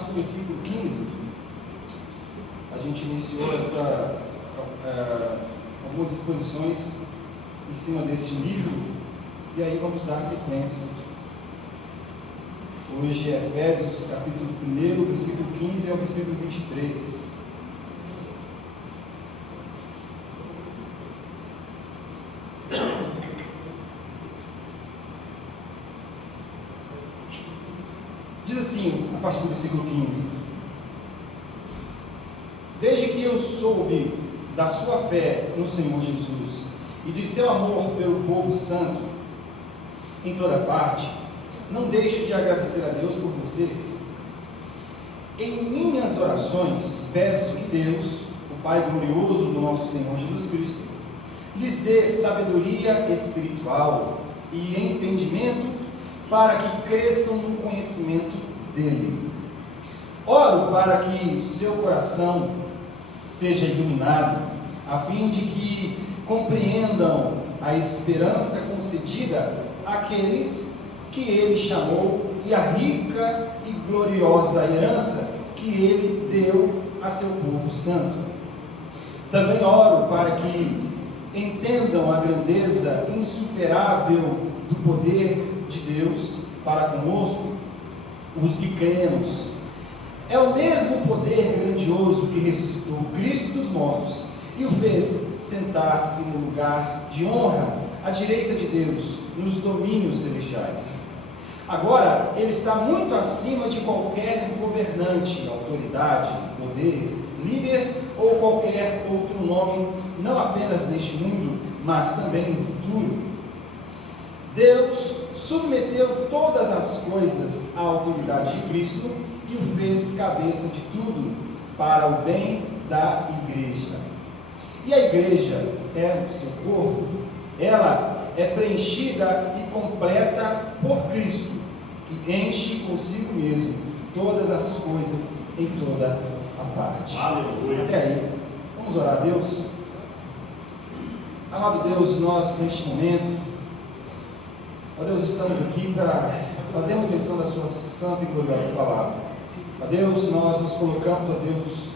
partir do versículo 15, a gente iniciou algumas exposições em cima deste livro, e aí vamos dar sequência. Hoje é Efésios, capítulo 1, versículo 15 ao versículo 23. Diz assim, a partir do versículo 15: Desde que eu soube da sua fé no Senhor Jesus e de seu amor pelo povo santo em toda parte, não deixo de agradecer a Deus por vocês. Em minhas orações, peço que Deus, o Pai glorioso do nosso Senhor Jesus Cristo, lhes dê sabedoria espiritual e entendimento para que cresçam no conhecimento dele. Oro para que o seu coração seja iluminado, a fim de que compreendam a esperança concedida àqueles que ele chamou e a rica e gloriosa herança que ele deu a seu povo santo. Também oro para que entendam a grandeza insuperável do poder de Deus para conosco, os que cremos. É o mesmo poder grandioso que ressuscitou Cristo dos mortos e o fez sentar-se no lugar de honra à direita de Deus nos domínios celestiais. Agora, ele está muito acima de qualquer governante, autoridade, poder, líder ou qualquer outro nome, não apenas neste mundo, mas também no futuro. Deus submeteu todas as coisas à autoridade de Cristo e o fez cabeça de tudo para o bem da igreja. E a igreja é o seu corpo, ela é preenchida e completa por Cristo, que enche consigo mesmo todas as coisas em toda a parte. Aleluia. Até aí, vamos orar a Deus. Amado Deus, nós neste momento, ó Deus, estamos aqui para fazer uma lição da sua santa e gloriosa palavra. Ó Deus, nós nos colocamos, ó Deus,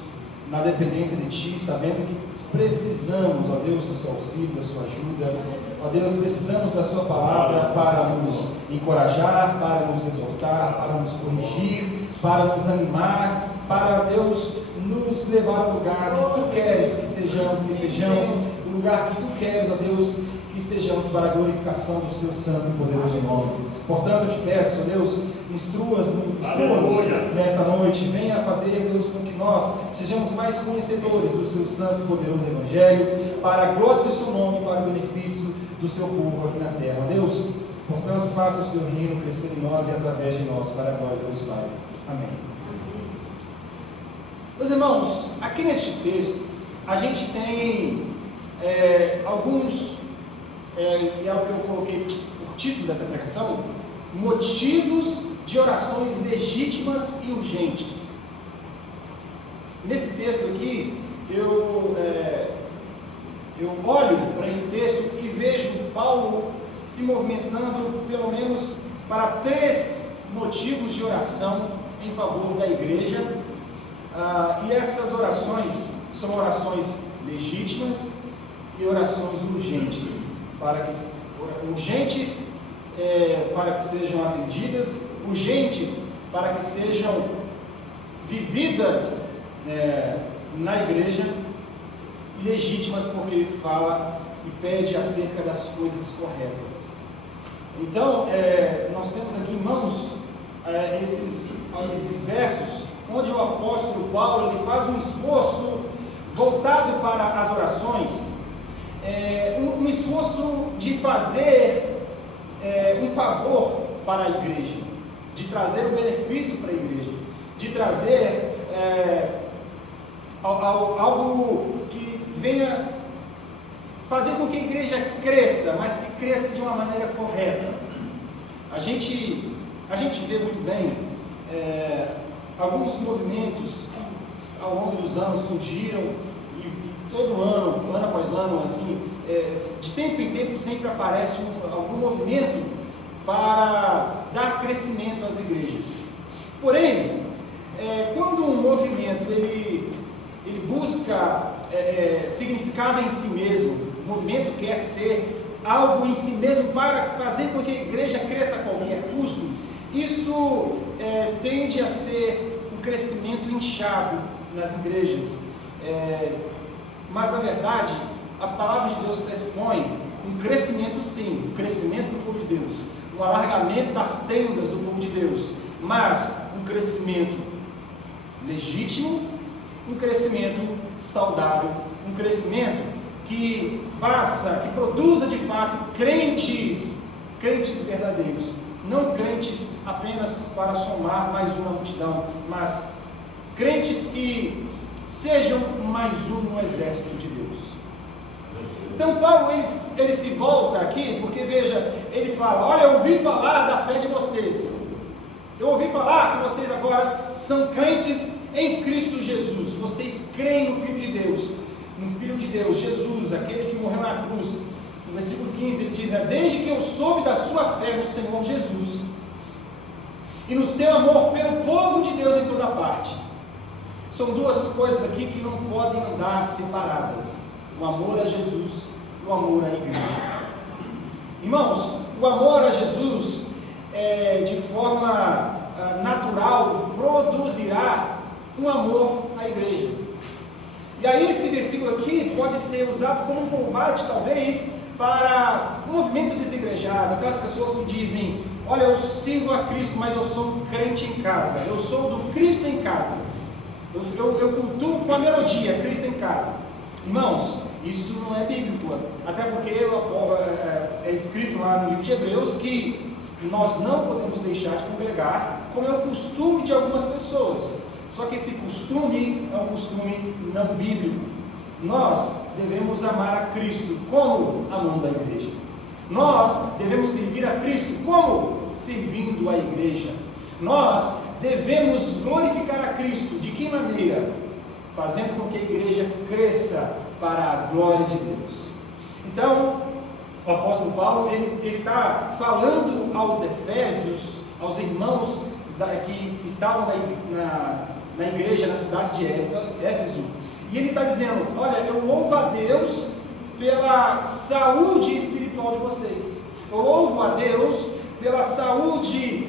na dependência de Ti, sabendo que precisamos, ó Deus, do seu auxílio, da sua ajuda. Ó Deus, precisamos da sua palavra para nos encorajar, para nos exortar, para nos corrigir, para nos animar, para, Deus, nos levar ao lugar que Tu queres que estejamos, o lugar que Tu queres, ó Deus, que estejamos para a glorificação do Seu santo e poderoso nome. Portanto, eu te peço, ó Deus, instrua-nos nesta noite, venha fazer, Deus, com que nós sejamos mais conhecedores do Seu santo e poderoso Evangelho, para a glória do Seu nome e para o benefício do Seu povo aqui na terra. Deus, portanto, faça o Seu reino crescer em nós e através de nós, para a glória de Deus Pai. Amém. Meus irmãos, aqui neste texto, a gente tem alguns, é o que eu coloquei por título dessa pregação, motivos de orações legítimas e urgentes. Nesse texto aqui, eu olho para esse texto e vejo Paulo se movimentando pelo menos para 3 motivos de oração em favor da igreja, e essas orações são orações legítimas e orações urgentes, para que sejam atendidas, urgentes para que sejam vividas na igreja, e legítimas porque ele fala e pede acerca das coisas corretas. Então, nós temos aqui em mãos esses versos, onde o apóstolo Paulo ele faz um esforço voltado para as orações, um esforço de fazer um favor para a igreja, de trazer o benefício para a igreja, de trazer algo que venha fazer com que a igreja cresça, mas que cresça de uma maneira correta. A gente vê muito bem alguns movimentos que ao longo dos anos surgiram e todo ano após ano, assim, de tempo em tempo sempre aparece algum movimento para dar crescimento às igrejas. Porém, quando um movimento ele busca significado em si mesmo, o movimento quer ser algo em si mesmo para fazer com que a igreja cresça a qualquer custo, isso tende a ser um crescimento inchado nas igrejas. Mas na verdade, a palavra de Deus pressupõe um crescimento, sim, um crescimento do povo de Deus, um alargamento das tendas do povo de Deus, mas um crescimento legítimo, um crescimento saudável, um crescimento que produza de fato crentes verdadeiros, não crentes apenas para somar mais uma multidão, mas crentes que sejam mais um no exército de Deus. Então Paulo ele se volta aqui, porque veja, ele fala: olha, eu ouvi falar da fé de vocês, eu ouvi falar que vocês agora são crentes em Cristo Jesus, vocês creem no Filho de Deus, Jesus, aquele que morreu na cruz. No versículo 15 ele diz: desde que eu soube da sua fé no Senhor Jesus e no seu amor pelo povo de Deus em toda parte. São duas coisas aqui que não podem andar separadas: o amor a Jesus e o amor à igreja. Irmãos, o amor a Jesus de forma natural produzirá um amor à igreja. E aí esse versículo aqui pode ser usado como um combate, talvez, para um movimento desigrejado, aquelas pessoas que dizem: olha, eu sirvo a Cristo, mas eu sou um crente em casa, eu sou do Cristo em casa, eu cultuo com a melodia Cristo em casa. Irmãos, isso não é bíblico, até porque é escrito lá no livro de Hebreus que nós não podemos deixar de congregar, como é o costume de algumas pessoas. Só que esse costume é um costume não bíblico. Nós devemos amar a Cristo como amando a igreja. Nós devemos servir a Cristo como servindo a igreja. Nós devemos glorificar a Cristo. De que maneira? Fazendo com que a igreja cresça para a glória de Deus. Então, o apóstolo Paulo ele está falando aos Efésios, aos irmãos que estavam na igreja, na cidade de Éfeso, e ele está dizendo: olha, eu louvo a Deus pela saúde espiritual de vocês, eu louvo a Deus pela saúde,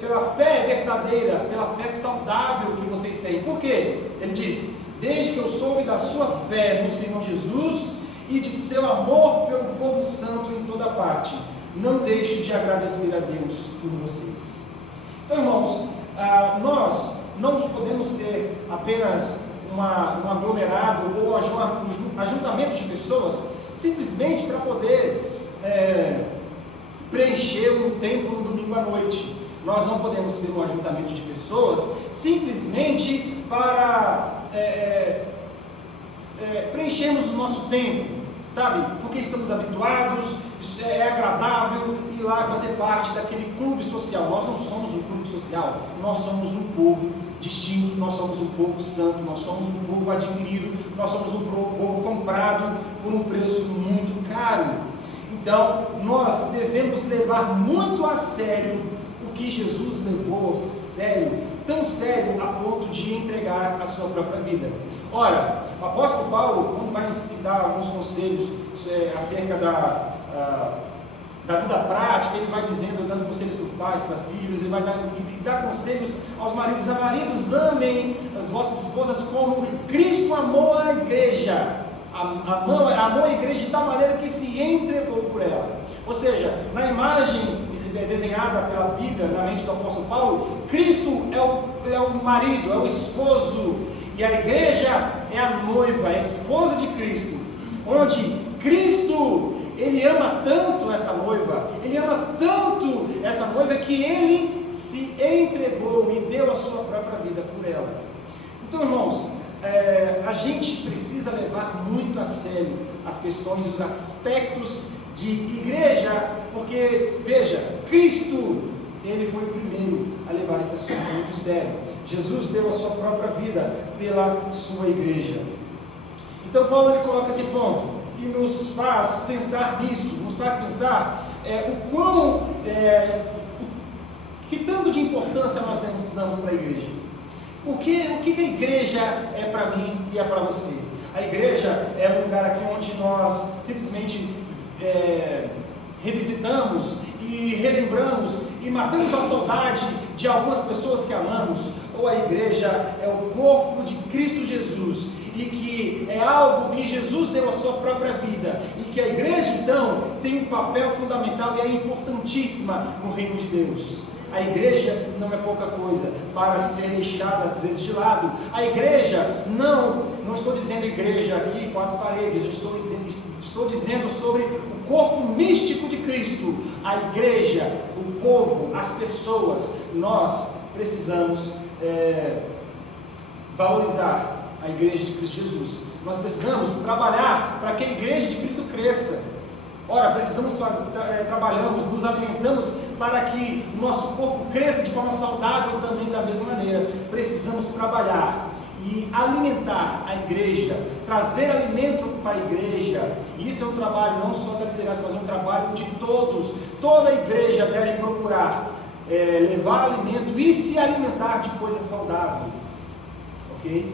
pela fé verdadeira, pela fé saudável que vocês têm. Por quê? Ele diz: desde que eu soube da sua fé no Senhor Jesus e de seu amor pelo povo santo em toda parte, não deixo de agradecer a Deus por vocês. Então, irmãos, nós não podemos ser apenas um aglomerado ou um ajuntamento de pessoas simplesmente para poder preencher um templo no domingo à noite. Nós não podemos ser um ajuntamento de pessoas simplesmente para preenchermos o nosso tempo, sabe? Porque estamos habituados, é agradável ir lá fazer parte daquele clube social. Nós não somos um clube social, nós somos um povo distinto, nós somos um povo santo, nós somos um povo adquirido, nós somos um povo comprado por um preço muito caro. Então, nós devemos levar muito a sério o que Jesus levou a sério, tão sério a ponto de entregar a sua própria vida. Ora, o apóstolo Paulo, quando vai dar alguns conselhos acerca da vida prática, ele vai dizendo, dando conselhos para pais, para filhos, ele vai dar conselhos aos maridos: maridos, amem as vossas esposas como Cristo amou a igreja. Amou a igreja de tal maneira que se entregou por ela. Ou seja, na imagem desenhada pela Bíblia, na mente do apóstolo Paulo, Cristo é o marido, é o esposo, e a igreja é a noiva, é a esposa de Cristo, onde Cristo, ele ama tanto essa noiva, que ele se entregou e deu a sua própria vida por ela. Então, irmãos, a gente precisa levar muito a sério as questões, os aspectos de igreja, porque, veja, Cristo, ele foi o primeiro a levar esse assunto muito sério. Jesus deu a sua própria vida pela sua igreja. Então Paulo ele coloca esse ponto e nos faz pensar nisso, nos faz pensar que tanto de importância nós damos para a igreja. O que a igreja é para mim e é para você? A igreja é um lugar aqui onde nós simplesmente revisitamos e relembramos e matamos a saudade de algumas pessoas que amamos, ou a igreja é o corpo de Cristo Jesus, e que é algo que Jesus deu a sua própria vida, e que a igreja então tem um papel fundamental e é importantíssima no reino de Deus. A igreja não é pouca coisa para ser deixada às vezes de lado. A igreja, não estou dizendo igreja aqui, 4 paredes, estou dizendo sobre o corpo místico de Cristo. A igreja, o povo, as pessoas, nós precisamos valorizar a igreja de Cristo Jesus. Nós precisamos trabalhar para que a igreja de Cristo cresça. Ora, trabalhamos, nos alimentamos para que o nosso corpo cresça de forma saudável também da mesma maneira. Precisamos trabalhar e alimentar a igreja, trazer alimento para a igreja. E isso é um trabalho não só da liderança, mas um trabalho de todos. Toda a igreja deve procurar levar alimento e se alimentar de coisas saudáveis. Ok?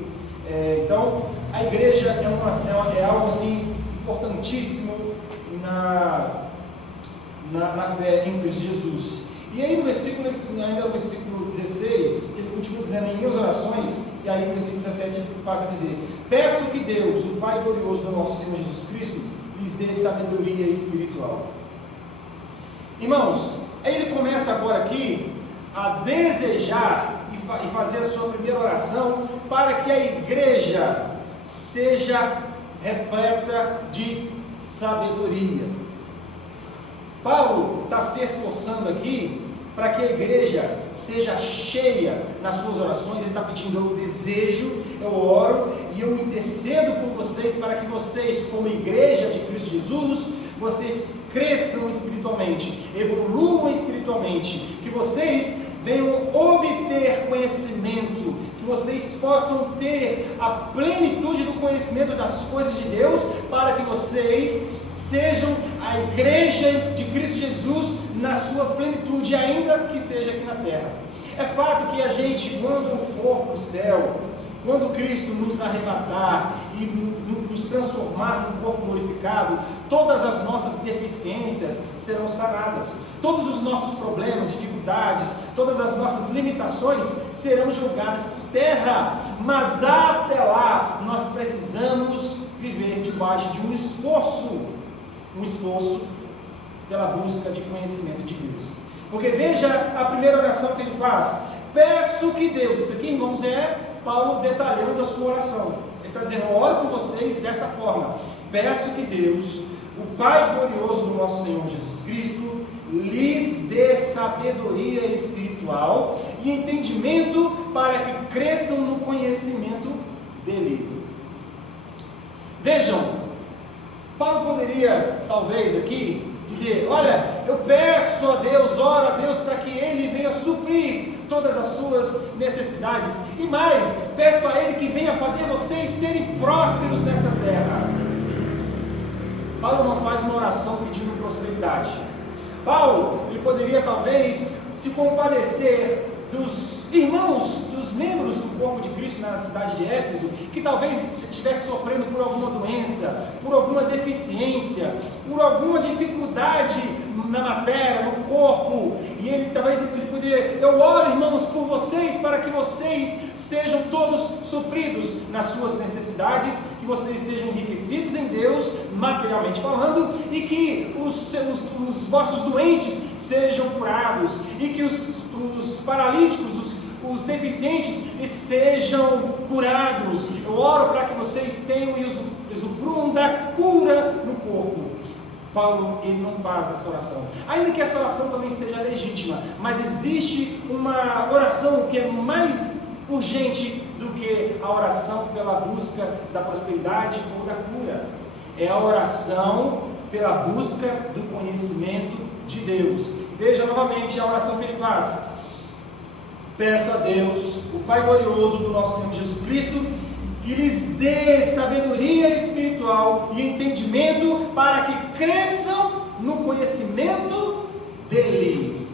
Então, a igreja é algo assim importantíssimo na fé em Cristo Jesus. E aí no versículo 16, ele continua dizendo: em minhas orações, e aí no versículo 17 ele passa a dizer: peço que Deus, o Pai glorioso do nosso Senhor Jesus Cristo, lhes dê sabedoria espiritual. Irmãos, aí ele começa agora aqui a desejar e fazer a sua primeira oração para que a igreja seja repleta de sabedoria. Paulo está se esforçando aqui para que a igreja seja cheia nas suas orações. Ele está pedindo: eu desejo, eu oro e eu intercedo por vocês para que vocês, como igreja de Cristo Jesus, vocês cresçam espiritualmente, evoluam espiritualmente, que vocês venham obter conhecimento, que vocês possam ter a plenitude do conhecimento das coisas de Deus, para que vocês sejam a igreja de Cristo Jesus na sua plenitude, ainda que seja aqui na terra. É fato que a gente, quando for para o céu, quando Cristo nos arrebatar e nos transformar num corpo glorificado, todas as nossas deficiências serão sanadas, todos os nossos problemas, dificuldades, todas as nossas limitações serão jogadas por terra. Mas até lá nós precisamos viver debaixo de um esforço pela busca de conhecimento de Deus. Porque veja a primeira oração que ele faz: peço que Deus, isso aqui, irmãos, é Paulo detalhando a sua oração. Ele está dizendo: oro por vocês dessa forma, peço que Deus, o Pai glorioso do nosso Senhor Jesus Cristo, lhes dê sabedoria espiritual e entendimento para que cresçam no conhecimento dele. Vejam, Paulo poderia talvez aqui dizer: olha, eu peço a Deus, oro a Deus para que Ele venha suprir todas as suas necessidades, e mais, peço a Ele que venha fazer vocês serem prósperos nessa terra. Paulo não faz uma oração pedindo prosperidade. Paulo, ele poderia talvez se compadecer dos irmãos, dos membros do corpo de Cristo na cidade de Éfeso, que talvez estivesse sofrendo por alguma doença, por alguma deficiência, por alguma dificuldade na matéria, no corpo, e ele poderia: eu oro, irmãos, por vocês, para que vocês sejam todos supridos nas suas necessidades, que vocês sejam enriquecidos em Deus, materialmente falando, e que os vossos doentes sejam curados, e que os paralíticos, os deficientes sejam curados. Eu oro para que vocês tenham e usufruam da cura no corpo. Paulo, ele não faz essa oração, ainda que essa oração também seja legítima, mas existe uma oração que é mais urgente do que a oração pela busca da prosperidade ou da cura. É a oração pela busca do conhecimento de Deus. Veja novamente a oração que ele faz: peço a Deus, o Pai glorioso do nosso Senhor Jesus Cristo, que lhes dê sabedoria espiritual e entendimento para que cresçam no conhecimento dele.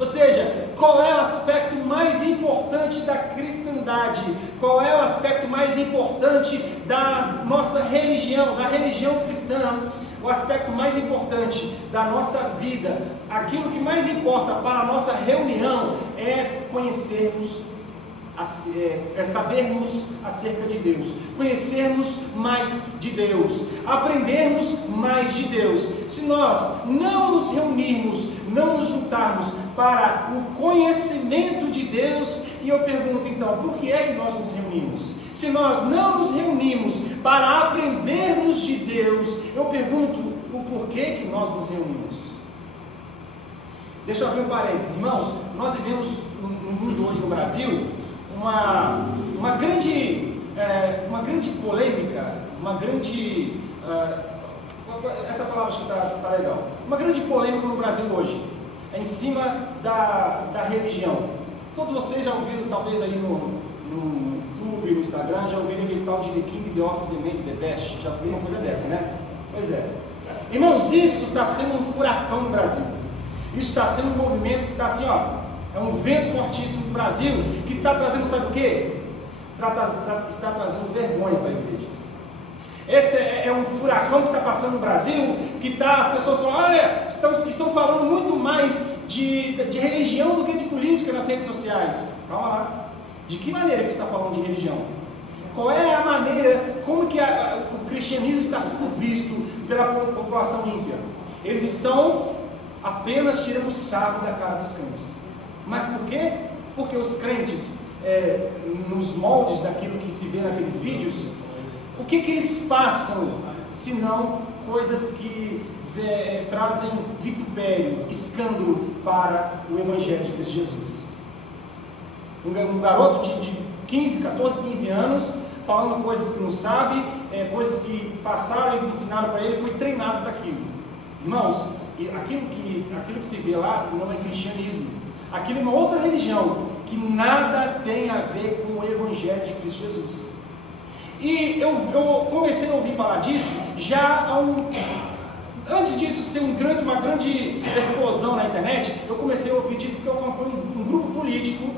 Ou seja, qual é o aspecto mais importante importante da cristandade? Qual é o aspecto mais importante da nossa religião, da religião cristã? O aspecto mais importante da nossa vida, aquilo que mais importa para a nossa reunião é conhecermos, sabermos acerca de Deus, conhecermos mais de Deus, aprendermos mais de Deus. Se nós não nos reunirmos, não nos juntarmos para o conhecimento de Deus, e eu pergunto então, por que é que nós nos reunimos? Se nós não nos reunimos para aprendermos de Deus, eu pergunto o porquê que nós nos reunimos. Deixa eu abrir um parênteses, irmãos. Nós vivemos no mundo hoje, no Brasil, uma grande polêmica, essa palavra acho que está legal, uma grande polêmica no Brasil hoje, em cima da religião. Todos vocês já ouviram, talvez aí no YouTube, no Instagram, já ouviram aquele tal de The King, The Off, The Make, The Best, já ouviram uma coisa dessa, né? Pois é. Irmãos, isso está sendo um furacão no Brasil. Isso está sendo um movimento que está assim, ó, é um vento fortíssimo no Brasil, que está trazendo, sabe o quê? Está trazendo vergonha para a igreja. Esse é um furacão que está passando no Brasil, que as pessoas falam, olha, estão falando muito mais de religião do que de política nas redes sociais. Calma lá. De que maneira que está falando de religião? Qual é a maneira, como que o cristianismo está sendo visto pela população ímpia? Eles estão apenas tirando sarro da cara dos crentes. Mas por quê? Porque os crentes, nos moldes daquilo que se vê naqueles vídeos, o que eles passam, senão coisas que trazem vitupério, escândalo para o Evangelho de Cristo Jesus. Um garoto de 15 anos, falando coisas que não sabe, coisas que passaram e ensinaram para ele, foi treinado para aquilo. Irmãos, aquilo que se vê lá não é cristianismo. Aquilo é uma outra religião, que nada tem a ver com o Evangelho de Cristo Jesus. E eu comecei a ouvir falar disso já antes disso ser uma grande explosão na internet. Eu comecei a ouvir disso porque eu acompanho um grupo político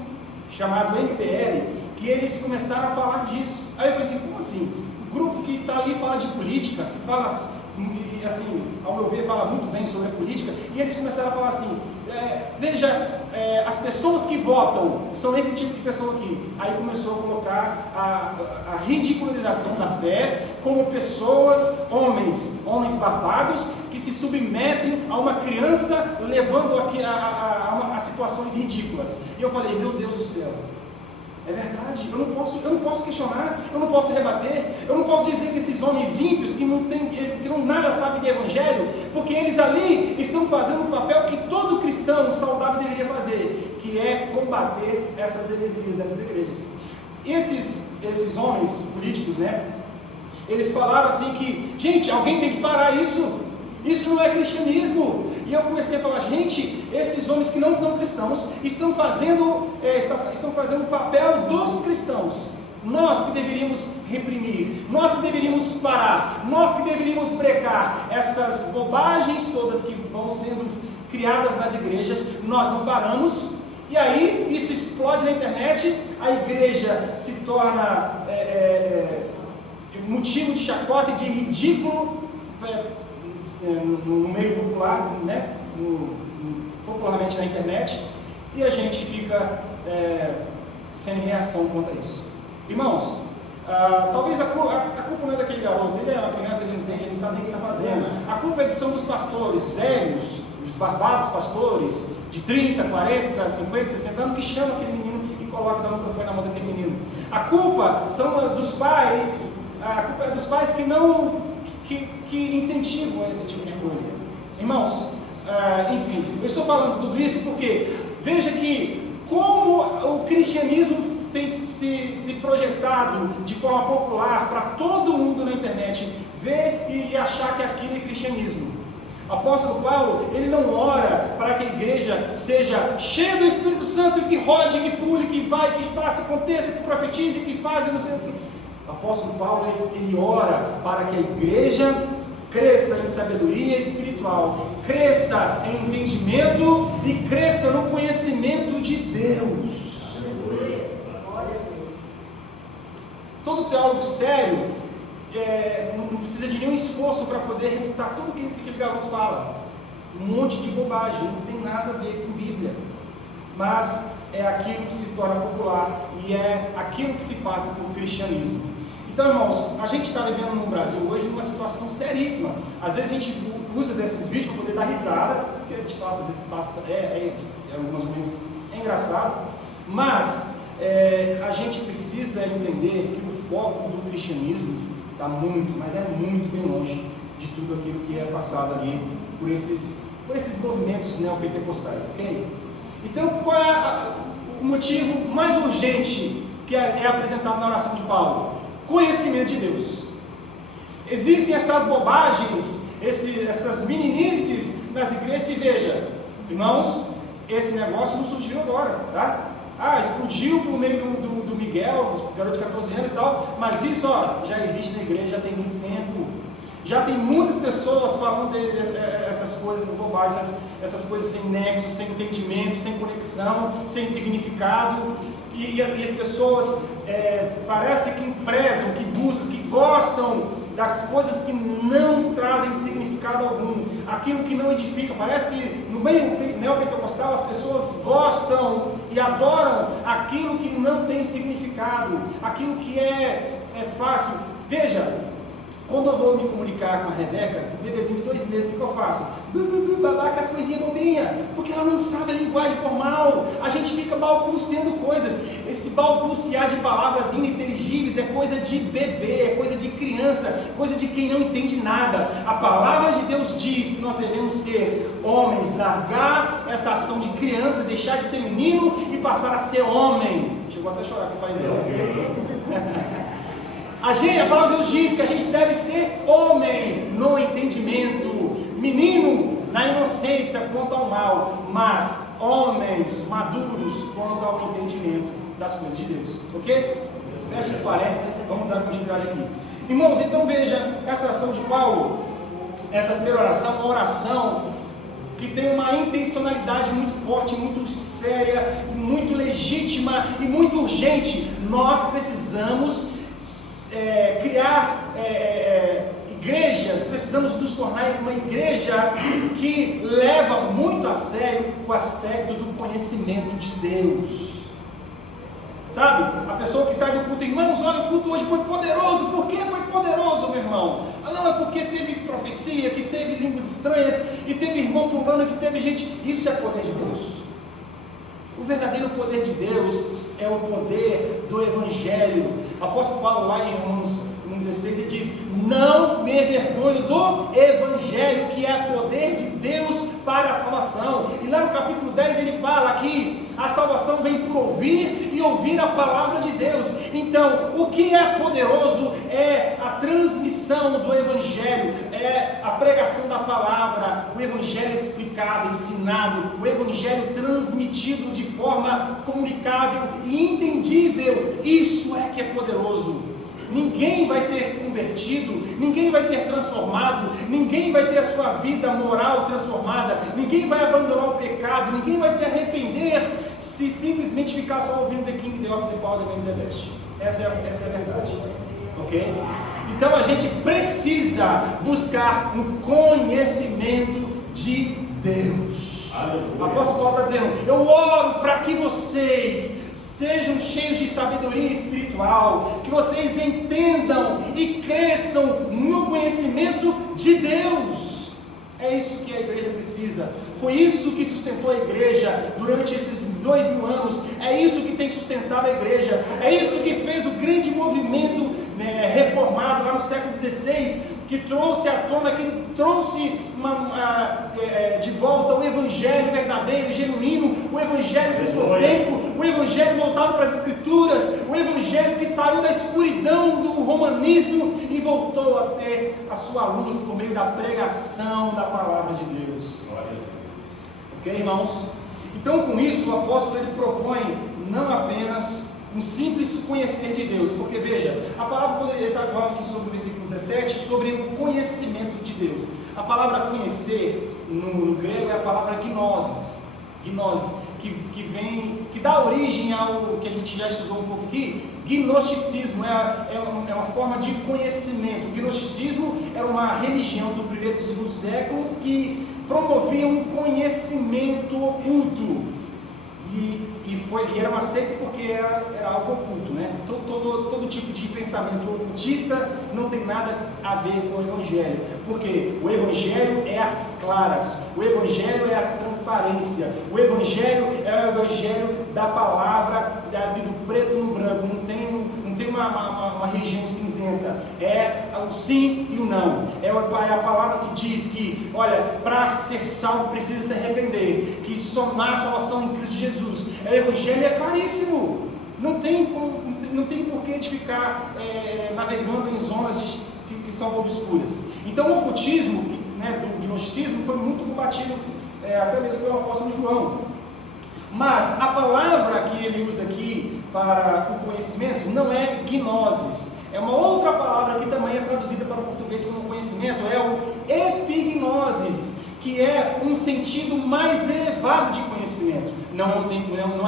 chamado MPL, que eles começaram a falar disso. Aí eu falei assim, como assim? O grupo que está ali fala de política, fala assim, ao meu ver, fala muito bem sobre a política, e eles começaram a falar assim, veja, as pessoas que votam são esse tipo de pessoa aqui. Aí começou a colocar a ridicularização da fé como pessoas, homens barbados, que se submetem a uma criança, levando a situações ridículas. E eu falei, meu Deus do céu, é verdade, eu não posso questionar, eu não posso rebater, eu não posso dizer que esses homens ímpios, que não nada sabem de evangelho, porque eles ali estão fazendo o papel que todo cristão saudável deveria fazer, que é combater essas heresias das igrejas. Esses homens políticos, né, eles falaram assim que, gente, alguém tem que parar isso não é cristianismo. E eu comecei a falar, gente, esses homens que não são cristãos estão fazendo o papel dos cristãos. Nós que deveríamos reprimir, nós que deveríamos parar, nós que deveríamos brecar essas bobagens todas que vão sendo criadas nas igrejas. Nós não paramos, e aí isso explode na internet, a igreja se torna motivo de chacota e de ridículo no meio popular, né? Popularmente na internet, e a gente fica sem reação quanto a isso. Irmãos, talvez a culpa não é daquele garoto, ele é uma criança, ele não entende, ele não sabe nem o que está fazendo. A culpa são dos pastores velhos, os barbados pastores, de 30, 40, 50, 60 anos, que chamam aquele menino e colocam o microfone na mão daquele menino. A culpa são dos pais, a culpa é dos pais que incentivam esse tipo de coisa. Irmãos, enfim, eu estou falando tudo isso porque veja que como o cristianismo tem se projetado de forma popular para todo mundo na internet ver e achar que aquilo é cristianismo. O apóstolo Paulo, ele não ora para que a igreja seja cheia do Espírito Santo e que rode, que pule, que vai, que faça, aconteça, que profetize, que faz, não sei o que. O apóstolo Paulo, ele ora para que a igreja cresça em sabedoria espiritual, cresça em entendimento e cresça no conhecimento de Deus. Todo teólogo sério não precisa de nenhum esforço para poder refutar tudo que aquele garoto fala. Um monte de bobagem, não tem nada a ver com Bíblia. Mas é aquilo que se torna popular e é aquilo que se passa por cristianismo. Então, irmãos, a gente está vivendo no Brasil hoje numa situação seríssima. Às vezes a gente usa desses vídeos para poder dar risada, porque de fato às vezes passa, em algumas momentos é engraçado, mas a gente precisa entender que o foco do cristianismo está muito, mas é muito bem longe de tudo aquilo que é passado ali por esses movimentos neopentecostais, ok? Então, qual é o motivo mais urgente que é apresentado na oração de Paulo? Conhecimento de Deus. Existem essas bobagens, essas meninices nas igrejas que, veja, irmãos, esse negócio não surgiu agora, tá? Explodiu por meio do Miguel, garoto de 14 anos e tal, mas isso já existe na igreja já tem muito tempo. Já tem muitas pessoas falando essas coisas, essas bobagens, essas coisas sem nexo, sem entendimento, sem conexão, sem significado. E as pessoas parece que prezam, que buscam, que gostam das coisas que não trazem significado algum, aquilo que não edifica. Parece que no meio neopentecostal as pessoas gostam e adoram aquilo que não tem significado, aquilo que é fácil. Veja, quando eu vou me comunicar com a Rebeca, um bebezinho de 2 meses, o que eu faço? Babá, as coisinhas bobinhas, porque ela não sabe a linguagem formal, a gente fica balbuciando coisas. Esse balbuciar de palavras ininteligíveis é coisa de bebê, é coisa de criança, coisa de quem não entende nada. A palavra de Deus diz que nós devemos ser homens, largar essa ação de criança, deixar de ser menino e passar a ser homem. Chegou até a chorar que eu falei dela. A palavra de Deus diz que a gente deve ser homem no entendimento, menino na inocência quanto ao mal, mas homens maduros quanto ao entendimento das coisas de Deus, ok? Fecha os parênteses, vamos dar continuidade aqui. Irmãos, então veja, essa ação de Paulo, essa primeira oração, uma oração que tem uma intencionalidade muito forte, muito séria, muito legítima e muito urgente. Nós precisamos criar igrejas, precisamos nos tornar uma igreja que leva muito a sério o aspecto do conhecimento de Deus. Sabe, a pessoa que sai do culto, irmãos, olha, o culto hoje foi poderoso. Por que foi poderoso, meu irmão? Não é porque teve profecia, que teve línguas estranhas, que teve irmão pulando, que teve gente. Isso é poder de Deus. O verdadeiro poder de Deus é o poder do Evangelho. O apóstolo Paulo, lá em Romanos 1,16, ele diz: não me envergonho do Evangelho, que é poder de Deus para a salvação. E lá no capítulo 10 ele fala que a salvação vem por ouvir e ouvir a palavra de Deus. Então, o que é poderoso é a transmissão do Evangelho, é a pregação da palavra, o Evangelho explicado, ensinado, o Evangelho transmitido de forma comunicável e entendível. Isso é que é poderoso. Ninguém vai ser convertido, ninguém vai ser transformado, ninguém vai ter a sua vida moral transformada, ninguém vai abandonar o pecado, ninguém vai se arrepender se simplesmente ficar só ouvindo The King, The Of, The Power, The Game, The Best. Essa é a verdade, ok? Então a gente precisa buscar um conhecimento de Deus. O apóstolo Paulo está dizendo: eu oro para que vocês sejam cheios de sabedoria espiritual, que vocês entendam e cresçam no conhecimento de Deus. É isso que a igreja precisa. Foi isso que sustentou a igreja durante esses 2000 anos. É isso que tem sustentado a igreja. É isso que fez o grande movimento reformado lá no século XVI, que trouxe à tona, que trouxe de volta o evangelho verdadeiro, genuíno, o evangelho cristocêntrico, o evangelho voltado para as escrituras, o evangelho que saiu da escuridão do romanismo e voltou a ter a sua luz por meio da pregação da palavra de Deus. Ok, irmãos? Então, com isso, o apóstolo ele propõe não apenas um simples conhecer de Deus, porque veja, a palavra, ele está falando aqui sobre o versículo 17, sobre o conhecimento de Deus. A palavra conhecer no grego é a palavra gnosis. Gnose, que dá origem ao que a gente já estudou um pouco aqui. Gnosticismo é uma forma de conhecimento. O gnosticismo era uma religião do primeiro e do segundo século que promovia um conhecimento oculto. E era uma seita porque era algo oculto, né? Todo tipo de pensamento ocultista não tem nada a ver com o Evangelho, porque o Evangelho é as claras, o Evangelho é a transparência, o Evangelho é o Evangelho da palavra, do preto no branco, não tem uma região cinzenta, é o sim e o não, é a palavra que diz que, olha, para ser salvo precisa se arrepender, que somar a salvação em Cristo Jesus. O Evangelho é claríssimo, não tem por que a gente ficar navegando em zonas que são obscuras. Então o ocultismo, né, do gnosticismo, foi muito combatido até mesmo pelo apóstolo João. Mas a palavra que ele usa aqui para o conhecimento não é gnosis, é uma outra palavra que também é traduzida para o português como conhecimento, é o epignosis, que é um sentido mais elevado de conhecimento. Não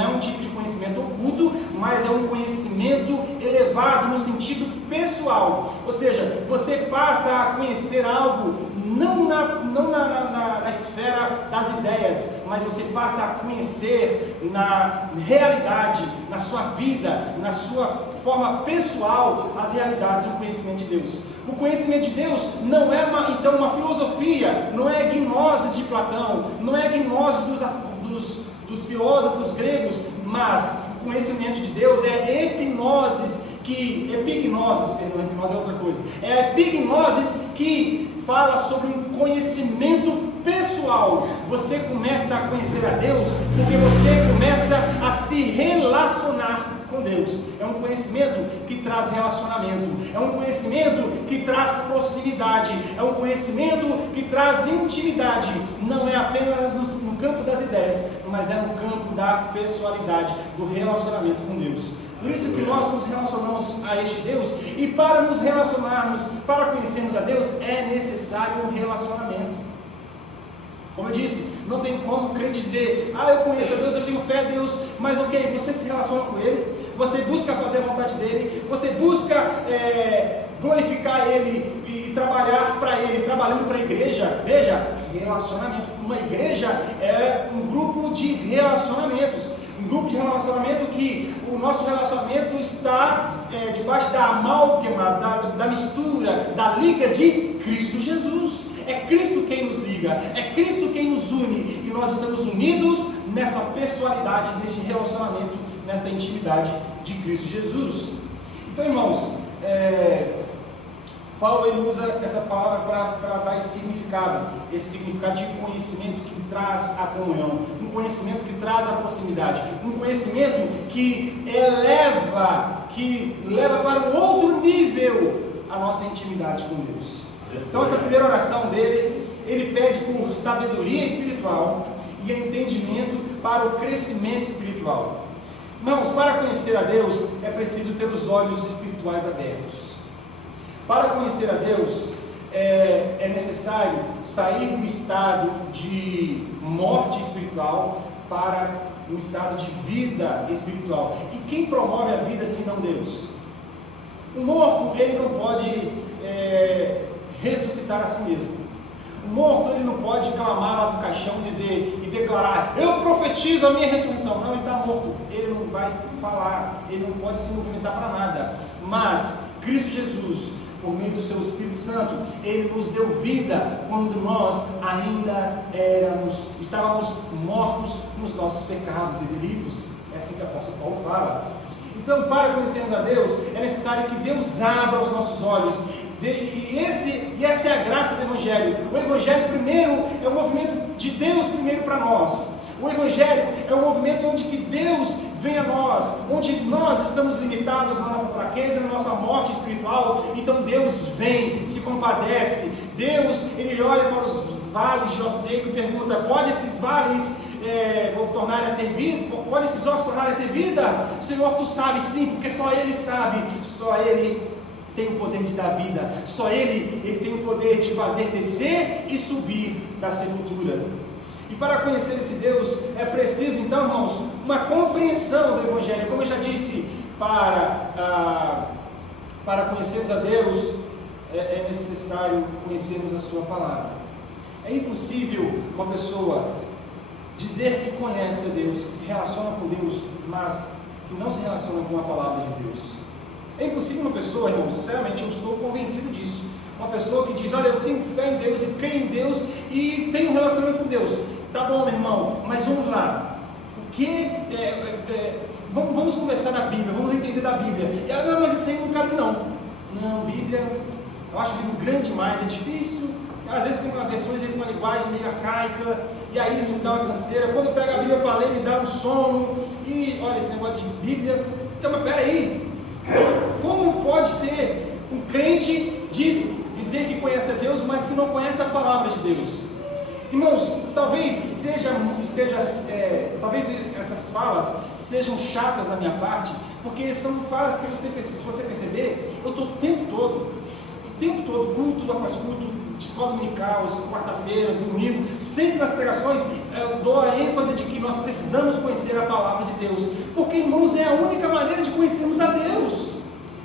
é um tipo de conhecimento oculto, mas é um conhecimento elevado no sentido pessoal. Ou seja, você passa a conhecer algo não na esfera das ideias, mas você passa a conhecer na realidade, na sua vida, na sua forma pessoal, as realidades do conhecimento de Deus. O conhecimento de Deus não é uma filosofia, não é gnoses de Platão, não é gnoses dos filósofos gregos, mas o conhecimento de Deus é epignosis é outra coisa. É epignosis que fala sobre um conhecimento pessoal. Você começa a conhecer a Deus porque você começa a se relacionar com Deus. É um conhecimento que traz relacionamento, é um conhecimento que traz proximidade, é um conhecimento que traz intimidade. Não é apenas no campo das ideias, mas é no campo da pessoalidade, do relacionamento com Deus. Por isso que nós nos relacionamos a este Deus, e para nos relacionarmos, para conhecermos a Deus, é necessário um relacionamento. Como eu disse, não tem como crente dizer, eu conheço a Deus, eu tenho fé a Deus, mas ok, você se relaciona com Ele, você busca fazer a vontade dEle, você busca glorificar Ele e trabalhar para Ele, trabalhando para a igreja. Veja, relacionamento. Uma igreja é um grupo de relacionamentos. Um grupo de relacionamento que o nosso relacionamento está debaixo da amálgama, da mistura, da liga de Cristo Jesus. É Cristo quem nos liga, é Cristo quem nos une, e nós estamos unidos nessa pessoalidade, nesse relacionamento, nessa intimidade de Cristo Jesus. Então, irmãos, Paulo ele usa essa palavra para dar esse significado de conhecimento que traz a comunhão, um conhecimento que traz a proximidade, um conhecimento que leva para um outro nível a nossa intimidade com Deus. Então essa primeira oração dele, ele pede por sabedoria espiritual e entendimento para o crescimento espiritual. Irmãos, para conhecer a Deus é preciso ter os olhos espirituais abertos. Para conhecer a Deus é necessário sair do estado de morte espiritual para um estado de vida espiritual. E quem promove a vida senão Deus? O morto, ele não pode ressuscitar a si mesmo. O morto, ele não pode clamar lá do caixão e declarar, eu profetizo a minha ressurreição. Não, ele está morto, ele não vai falar, ele não pode se movimentar para nada. Mas Cristo Jesus, por meio do seu Espírito Santo, ele nos deu vida quando nós ainda estávamos mortos nos nossos pecados e delitos. É assim que o apóstolo Paulo fala. Então, para conhecermos a Deus, é necessário que Deus abra os nossos olhos. E essa é a graça do Evangelho. O Evangelho primeiro é um movimento de Deus primeiro para nós. O Evangelho é um movimento onde que Deus vem a nós, onde nós estamos limitados na nossa fraqueza, na nossa morte espiritual. Então Deus vem, se compadece. Deus, ele olha para os vales de ossos secos e pergunta, pode esses vales tornarem a ter vida? Pode esses ossos tornarem a ter vida? Senhor, tu sabes sim, porque só Ele sabe, só Ele tem o poder de dar vida, só Ele tem o poder de fazer descer e subir da sepultura. E para conhecer esse Deus é preciso, então, irmãos, uma compreensão do Evangelho. Como eu já disse, para conhecermos a Deus, é necessário conhecermos a sua palavra. É impossível uma pessoa dizer que conhece a Deus, que se relaciona com Deus, mas que não se relaciona com a palavra de Deus. É impossível uma pessoa, irmão, sinceramente eu estou convencido disso, uma pessoa que diz, olha, eu tenho fé em Deus e creio em Deus e tenho um relacionamento com Deus. Tá bom, meu irmão, mas vamos lá. O que vamos conversar da Bíblia, vamos entender da Bíblia. Não, mas isso aí não cabe não. Não, Bíblia, eu acho o livro grande demais, é difícil. Às vezes tem umas versões aí com uma linguagem meio arcaica, e aí isso me dá uma canseira. Quando eu pego a Bíblia para ler, me dá um sono. E olha, esse negócio de Bíblia. Então, mas peraí, como pode ser um crente dizer que conhece a Deus, mas que não conhece a palavra de Deus? Irmãos, talvez talvez essas falas sejam chatas da minha parte, porque são falas que se você perceber, eu estou o tempo todo, culto após culto, de escola dominical, quarta-feira, domingo, sempre nas pregações, eu dou a ênfase de que nós precisamos conhecer a palavra de Deus, porque, irmãos, é a única maneira de conhecermos a Deus.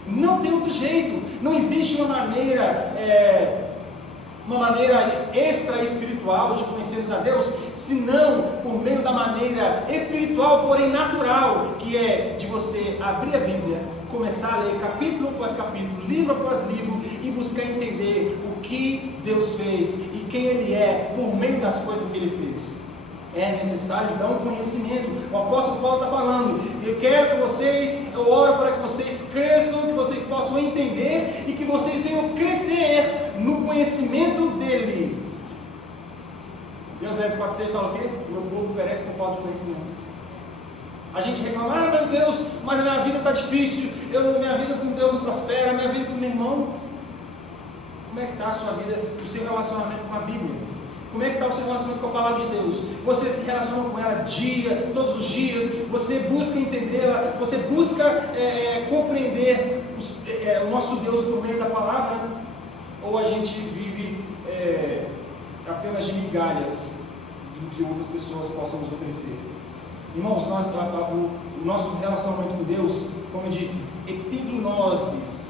Não tem outro jeito. Não existe uma maneira extra espiritual de conhecermos a Deus, senão por meio da maneira espiritual, porém natural, que é de você abrir a Bíblia, começar a ler capítulo após capítulo, livro após livro, e buscar entender o que Deus fez e quem Ele é por meio das coisas que Ele fez. É necessário então conhecimento. O apóstolo Paulo está falando, eu oro para que vocês cresçam, que vocês possam entender e que vocês venham crescer no conhecimento dele. Deus 10,4,6 fala o quê? O meu povo perece por falta de conhecimento. A gente reclama, meu Deus, mas a minha vida está difícil, minha vida com Deus não prospera, minha vida com meu irmão. Como é que está a sua vida, o seu relacionamento com a Bíblia? Como é que está o seu relacionamento com a palavra de Deus? Você se relaciona com ela todos os dias, você busca entendê-la, você busca compreender o nosso Deus por meio da palavra? Ou a gente vive apenas de migalhas do que outras pessoas possam nos oferecer? Irmãos, o nosso relacionamento com Deus, como eu disse, epignosis,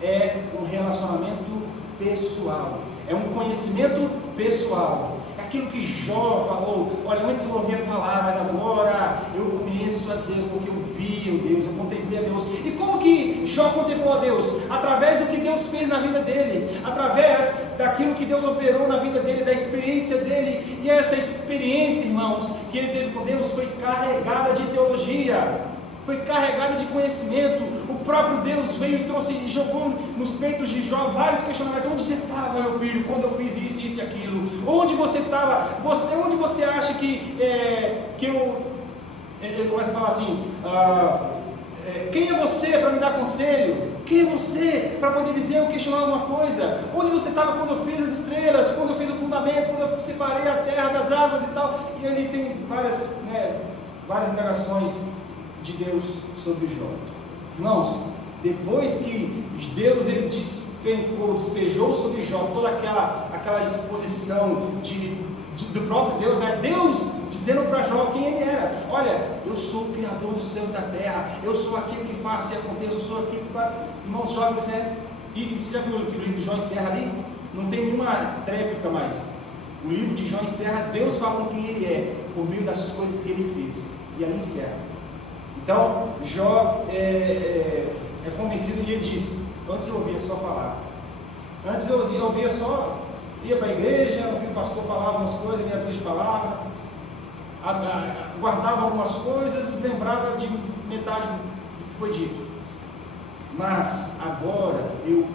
é um relacionamento pessoal, é um conhecimento pessoal. É aquilo que Jó falou, olha, antes eu ouvia falar, mas agora eu conheço a Deus, porque eu vi o Deus, eu contemplei a Deus. E como que Jó contemplou a Deus? Através do que Deus fez na vida dele, através daquilo que Deus operou na vida dele, da experiência dele. E essa experiência, irmãos, que ele teve com Deus foi carregada de teologia, foi carregada de conhecimento. O próprio Deus veio e jogou nos peitos de Jó vários questionamentos. Onde você estava, meu filho, quando eu fiz isso, isso e aquilo? Onde você estava? Onde você acha que eu... Ele começa a falar assim, quem é você para me dar conselho? Quem é você para poder dizer ou questionar alguma coisa? Onde você estava quando eu fiz as estrelas, quando eu fiz o fundamento, quando eu separei a terra das águas e tal? E ele tem várias indagações de Deus sobre Jó. Irmãos, depois que Deus despejou sobre Jó toda aquela exposição do próprio Deus, né? Deus dizendo para Jó quem ele era. Olha, eu sou o Criador dos céus e da terra, eu sou aquele que faz e aconteça, eu sou aquele que faz. Irmãos, Jó, e você já viu que o livro de Jó encerra ali? Não tem nenhuma tréplica mais. O livro de Jó encerra Deus falando quem ele é, por meio das coisas que ele fez. E ali encerra. Então, Jó é convencido e ele diz, antes eu ouvia só falar, antes eu ouvia só, ia para a igreja, o pastor falava algumas coisas, minha Deus falava, guardava algumas coisas, lembrava de metade do que foi dito, mas agora eu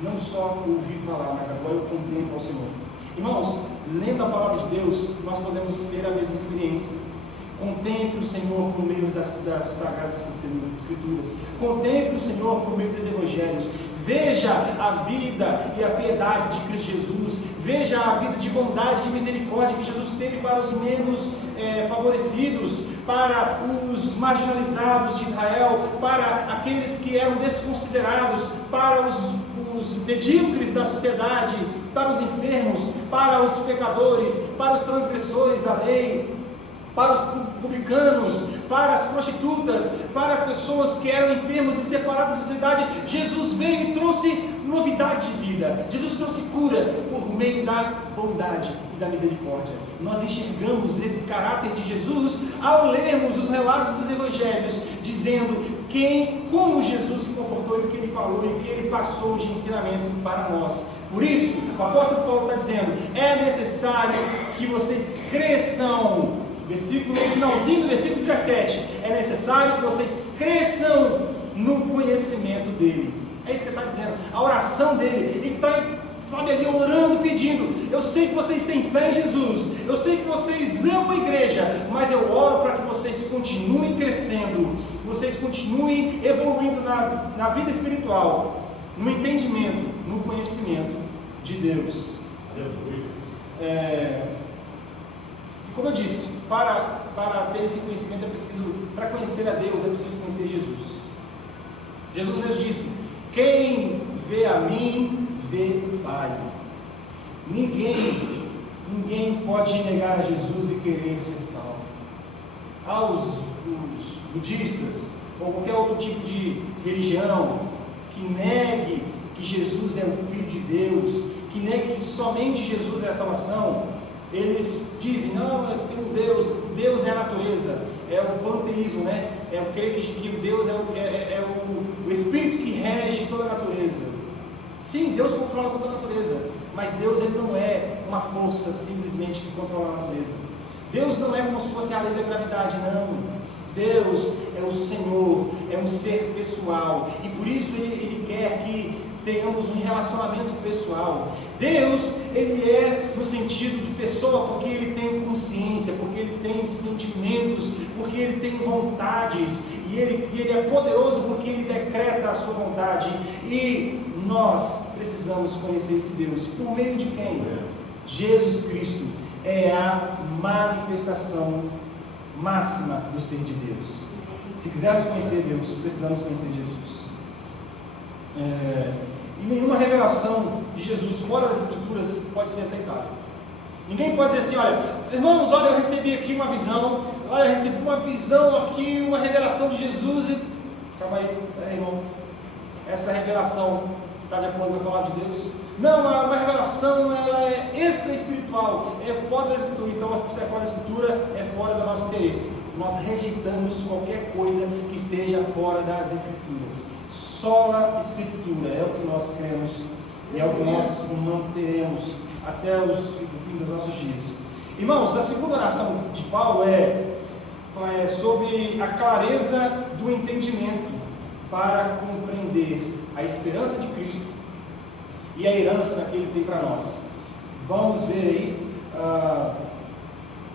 não só ouvi falar, mas agora eu contemplo ao Senhor. Irmãos, lendo a palavra de Deus, nós podemos ter a mesma experiência. Contemple o Senhor por meio das Sagradas Escrituras. Contemple o Senhor por meio dos Evangelhos. Veja a vida e a piedade de Cristo Jesus. Veja a vida de bondade e de misericórdia que Jesus teve para os menos favorecidos, para os marginalizados de Israel, para aqueles que eram desconsiderados, para os medíocres da sociedade. para os enfermos, para os pecadores, para os transgressores da lei, para os publicanos, para as prostitutas, para as pessoas que eram enfermas e separadas da sociedade. Jesus veio e trouxe novidade de vida. Jesus trouxe cura por meio da bondade e da misericórdia. Nós enxergamos esse caráter de Jesus ao lermos os relatos dos evangelhos, dizendo como Jesus se comportou e o que ele falou e o que ele passou de ensinamento para nós. Por isso, o apóstolo Paulo está dizendo: é necessário que vocês cresçam. No finalzinho do versículo 17, é necessário que vocês cresçam no conhecimento dele. É isso que ele está dizendo. A oração dele, ele está, ali orando, pedindo: eu sei que vocês têm fé em Jesus, eu sei que vocês amam a igreja, mas eu oro para que vocês continuem crescendo, vocês continuem evoluindo na vida espiritual, no entendimento, no conhecimento de Deus. E como eu disse, para ter esse conhecimento para conhecer a Deus, é preciso conhecer Jesus. Jesus mesmo disse: quem vê a mim, vê o Pai. Ninguém pode negar a Jesus e querer ser salvo. Os budistas, ou qualquer outro tipo de religião, que negue que Jesus é o Filho de Deus, que negue que somente Jesus é a salvação, eles dizem: não, tem um Deus é a natureza, é o panteísmo, né? É o crer que Deus é o Espírito que rege toda a natureza. Sim, Deus controla toda a natureza, mas Deus ele não é uma força simplesmente que controla a natureza. Deus não é como se fosse a lei da gravidade, não. Deus é o Senhor, é um ser pessoal, e por isso ele quer que tenhamos um relacionamento pessoal. Deus, ele é no sentido de pessoa, porque ele tem consciência, porque ele tem sentimentos, porque ele tem vontades, e ele é poderoso porque ele decreta a sua vontade. E nós precisamos conhecer esse Deus. Por meio de quem? Jesus Cristo é a manifestação máxima do ser de Deus. Se quisermos conhecer Deus, precisamos conhecer Jesus. E nenhuma revelação de Jesus fora das Escrituras pode ser aceitável. Ninguém pode dizer assim: olha, irmãos, eu recebi aqui uma visão, aqui, uma revelação de Jesus e... Calma aí, irmão, essa revelação está de acordo com a palavra de Deus? Não, uma revelação, ela é extra espiritual, é fora da Escritura. Então, se é fora da Escritura, é fora do nosso interesse. Nós rejeitamos qualquer coisa que esteja fora das Escrituras. Só a Escritura é o que nós cremos e é o que nós manteremos até o fim dos nossos dias. Irmãos, a segunda oração de Paulo é sobre a clareza do entendimento para compreender a esperança de Cristo e a herança que Ele tem para nós. Vamos ver aí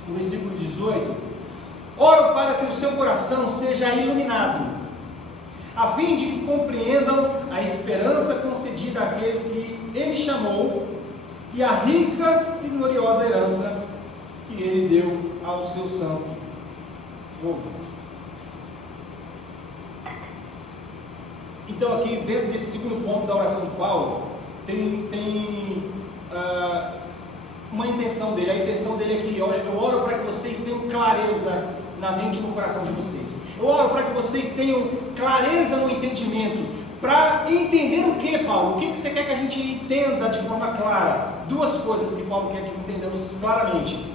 no versículo 18: oro para que o seu coração seja iluminado, a fim de que compreendam a esperança concedida àqueles que Ele chamou e a rica e gloriosa herança que Ele deu ao seu santo povo. Então, aqui dentro desse segundo ponto da oração de Paulo, tem uma intenção dele. A intenção dele é que: olha, eu oro para que vocês tenham clareza na mente e no coração de vocês. Eu oro para que vocês tenham clareza no entendimento. Para entender o que, Paulo? O que você quer que a gente entenda de forma clara? Duas coisas que Paulo quer que entendamos claramente: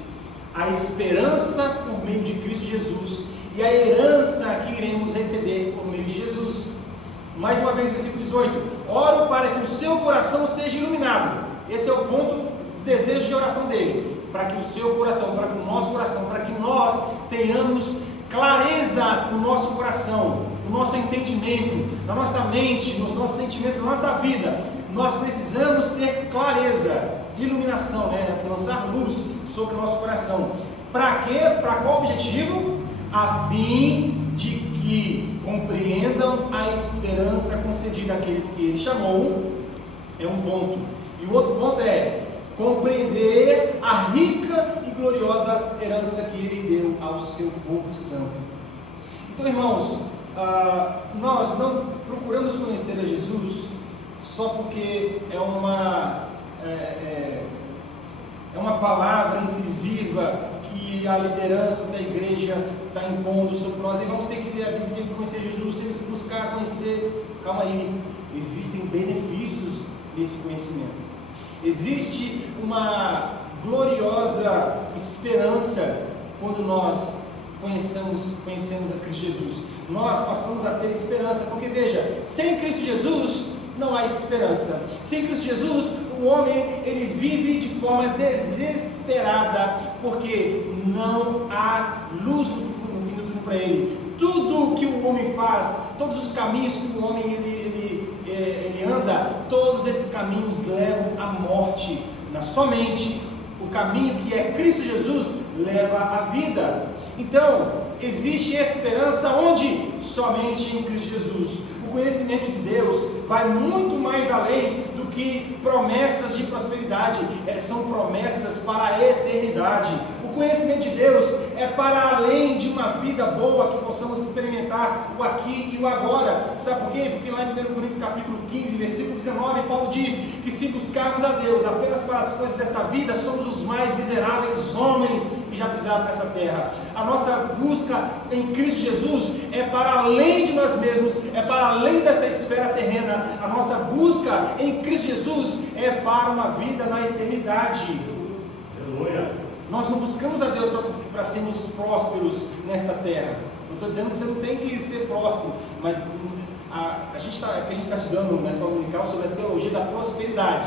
a esperança por meio de Cristo Jesus e a herança que iremos receber por meio de Jesus. Mais uma vez, versículo 18: oro para que o seu coração seja iluminado. Esse é o ponto, o desejo de oração dele. Para que o seu coração, para que o nosso coração, para que nós tenhamos clareza no nosso coração, no nosso entendimento, na nossa mente, nos nossos sentimentos, na nossa vida. Nós precisamos ter clareza, iluminação, né? Lançar luz sobre o nosso coração. Para quê? Para qual objetivo? A fim de que compreendam a esperança concedida àqueles que Ele chamou. É um ponto. E o outro ponto é compreender a rica e gloriosa herança que Ele deu ao seu povo santo. Então, irmãos, nós não procuramos conhecer a Jesus só porque é uma é uma palavra incisiva que a liderança da igreja está impondo sobre nós. E vamos ter que ler a Bíblia, tem que conhecer Jesus, temos que buscar conhecer. Calma aí, existem benefícios nesse conhecimento. Existe uma gloriosa esperança quando nós conhecemos a Cristo Jesus. Nós passamos a ter esperança, porque veja, sem Cristo Jesus não há esperança. Sem Cristo Jesus, o homem ele vive de forma desesperada, porque não há luz no fim do túnel para ele. Tudo que o homem faz, todos os caminhos que o homem ele anda, todos esses caminhos levam à morte. Somente o caminho que é Cristo Jesus leva à vida. Então, existe esperança onde? Somente em Cristo Jesus. O conhecimento de Deus vai muito mais além do que promessas de prosperidade, são promessas para a eternidade. O conhecimento de Deus é para além de uma vida boa que possamos experimentar o aqui e o agora. Sabe por quê? Porque lá em 1 Coríntios capítulo 15, versículo 19, Paulo diz que se buscarmos a Deus apenas para as coisas desta vida, somos os mais miseráveis homens que já pisaram nessa terra. A nossa busca em Cristo Jesus é para além de nós mesmos, é para além dessa esfera terrena. A nossa busca em Cristo Jesus é para uma vida na eternidade. Aleluia. Nós não buscamos a Deus para sermos prósperos nesta terra. Eu estou dizendo que você não tem que ser próspero, mas a gente está estudando na escola dominical sobre a teologia da prosperidade.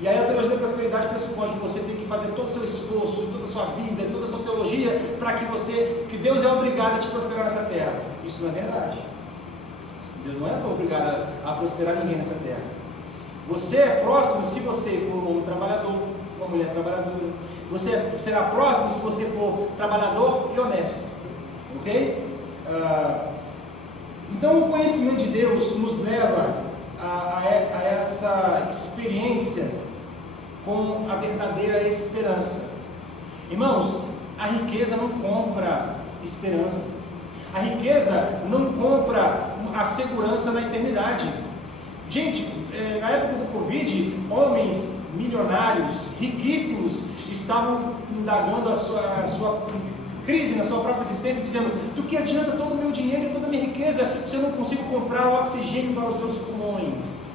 E aí a teologia da prosperidade pressupõe que você tem que fazer todo o seu esforço, toda a sua vida, toda a sua teologia, para que Deus é obrigado a te prosperar nessa terra. Isso não é verdade. Deus não é obrigado a prosperar ninguém nessa terra. Você é próspero se você for um homem trabalhador, uma mulher trabalhadora. Você será próspero se você for trabalhador e honesto. Ok? Então o conhecimento de Deus nos leva a essa experiência com a verdadeira esperança. Irmãos, a riqueza não compra esperança. A riqueza não compra a segurança na eternidade. Gente, na época do Covid, homens milionários, riquíssimos, estavam indagando a sua crise na sua própria existência, dizendo: do que adianta todo o meu dinheiro e toda a minha riqueza se eu não consigo comprar o oxigênio para os meus pulmões?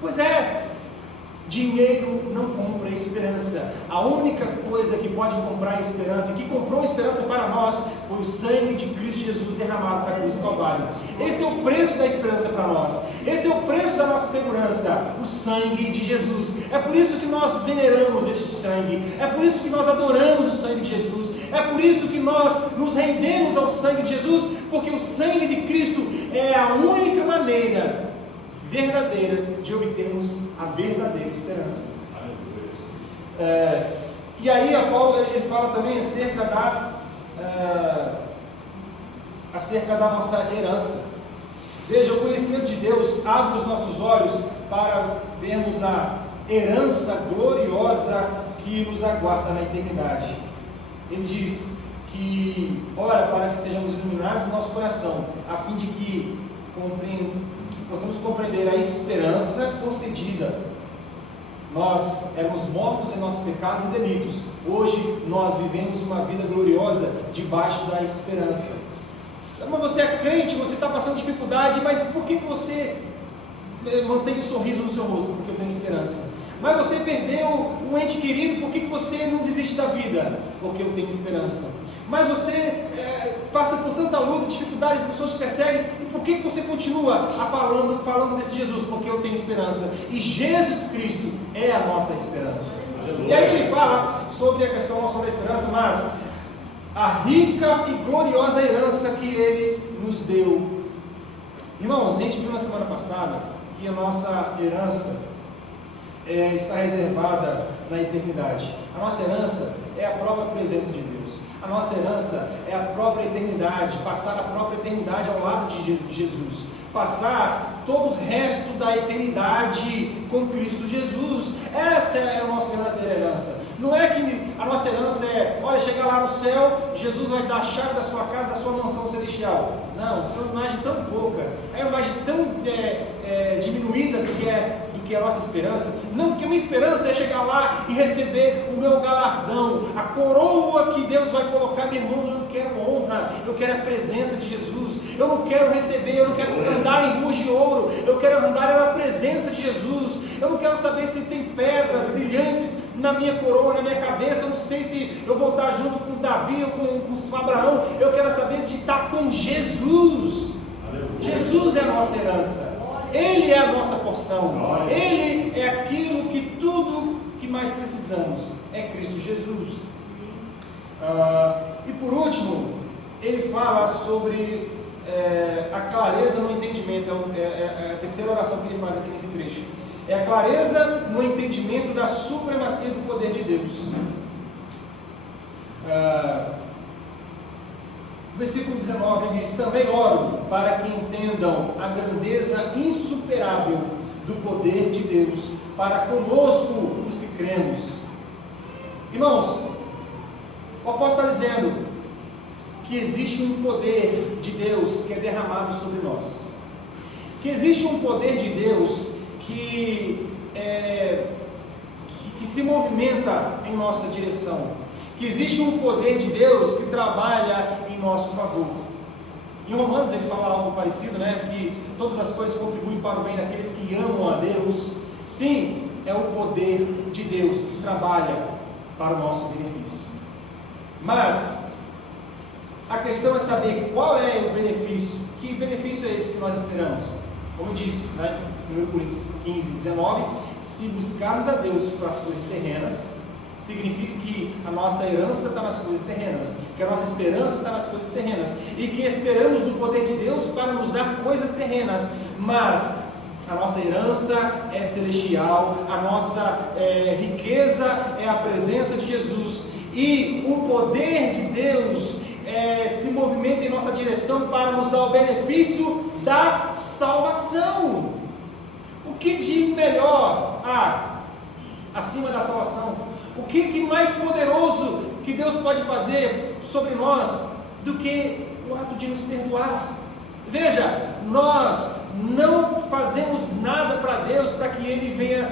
Pois é, dinheiro não compra esperança. A única coisa que pode comprar esperança, que comprou esperança para nós, foi o sangue de Cristo Jesus derramado na cruz do Calvário. Esse é o preço da esperança para nós. Esse é o preço da nossa segurança, o sangue de Jesus. É por isso que nós veneramos esse sangue. É por isso que nós adoramos o sangue de Jesus. É por isso que nós nos rendemos ao sangue de Jesus, porque o sangue de Cristo é a única maneira verdadeira de obtermos a verdadeira esperança. E aí a Paulo ele fala também acerca da nossa herança. Veja, o conhecimento de Deus abre os nossos olhos para vermos a herança gloriosa que nos aguarda na eternidade. Ele diz que ora para que sejamos iluminados no nosso coração, a fim de que possamos compreender a esperança concedida. Nós éramos mortos em nossos pecados e delitos. Hoje nós vivemos uma vida gloriosa debaixo da esperança. Mas você é crente, você está passando dificuldade, mas por que você mantém um sorriso no seu rosto? Porque eu tenho esperança. Mas você perdeu um ente querido, por que você não desiste da vida? Porque eu tenho esperança. Mas você passa por tanta luta, dificuldades, as pessoas te perseguem, e por que você continua falando desse Jesus? Porque eu tenho esperança. E Jesus Cristo é a nossa esperança. E aí ele fala sobre a questão não só da esperança, mas a rica e gloriosa herança que Ele nos deu. Irmãos, a gente viu na semana passada que a nossa herança está reservada na eternidade. A nossa herança é a própria presença de Deus. A nossa herança é a própria eternidade, passar a própria eternidade ao lado de Jesus, passar todo o resto da eternidade com Cristo Jesus. Essa é a nossa verdadeira herança. Não é que a nossa herança é, olha, chegar lá no céu, Jesus vai dar a chave da sua casa, da sua mansão celestial. Não, isso é uma imagem tão pouca, é uma imagem tão diminuída do que é a nossa esperança. Não, porque a minha esperança é chegar lá e receber o meu galardão, a coroa que Deus vai colocar. Meu irmão, eu não quero honra, eu quero a presença de Jesus. Eu não quero receber, eu não quero andar em ruas de ouro, eu quero andar na presença de Jesus. Eu não quero saber se tem pedras brilhantes na minha coroa, na minha cabeça. Eu não sei se eu vou estar junto com Davi ou com Abraão. Eu quero saber de estar com Jesus. Jesus é a nossa herança, Ele é a nossa porção, Ele é aquilo que tudo que mais precisamos, é Cristo Jesus. E por último, ele fala sobre a clareza no entendimento. É a terceira oração que ele faz aqui nesse trecho. É a clareza no entendimento da supremacia do poder de Deus. Versículo 19 diz: também oro para que entendam a grandeza insuperável do poder de Deus para conosco os que cremos. Irmãos, o apóstolo está dizendo que existe um poder de Deus que é derramado sobre nós, que existe um poder de Deus que se movimenta em nossa direção, que existe um poder de Deus que trabalha em nosso favor. Em Romanos ele fala algo parecido, né? Que todas as coisas contribuem para o bem daqueles que amam a Deus. Sim, é o poder de Deus que trabalha para o nosso benefício. Mas a questão é saber qual é o benefício. Que benefício é esse que nós esperamos? Como disse, né? 1 Coríntios 15, 19, se buscarmos a Deus para as coisas terrenas, significa que a nossa herança está nas coisas terrenas, que a nossa esperança está nas coisas terrenas, e que esperamos no poder de Deus para nos dar coisas terrenas, mas a nossa herança é celestial, a nossa riqueza é a presença de Jesus, e o poder de Deus se movimenta em nossa direção para nos dar o benefício da salvação. O que de melhor há acima da salvação? O que mais poderoso que Deus pode fazer sobre nós do que o ato de nos perdoar? Veja, nós não fazemos nada para Deus para que Ele venha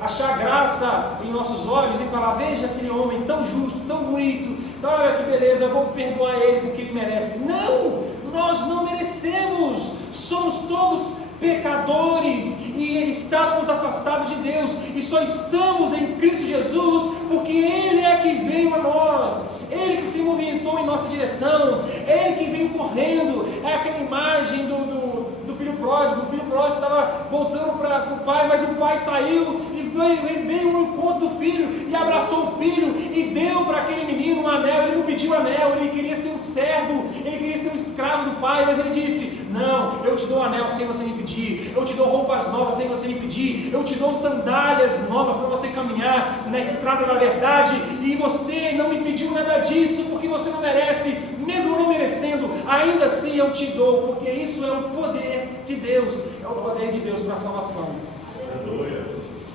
achar graça em nossos olhos e falar: veja aquele homem tão justo, tão bonito, olha que beleza, eu vou perdoar ele porque ele merece. Não, nós não merecemos, somos todos pecadores e estávamos afastados de Deus, e só estamos em Cristo Jesus porque Ele é que veio a nós, Ele que se movimentou em nossa direção, Ele que veio correndo. É aquela imagem do filho pródigo. O filho pródigo estava voltando para o pai, mas o pai saiu e veio no encontro do filho e abraçou o filho e deu para aquele menino um anel. Ele não pediu anel, ele queria ser um servo, ele queria ser um escravo do pai, mas ele disse: não, eu te dou anel sem você me pedir, eu te dou roupas novas sem você me pedir, eu te dou sandálias novas para você caminhar na estrada da verdade, e você não me pediu nada disso porque você não merece. Mesmo não merecendo, ainda assim eu te dou, porque isso é o poder de Deus, é o poder de Deus para a salvação.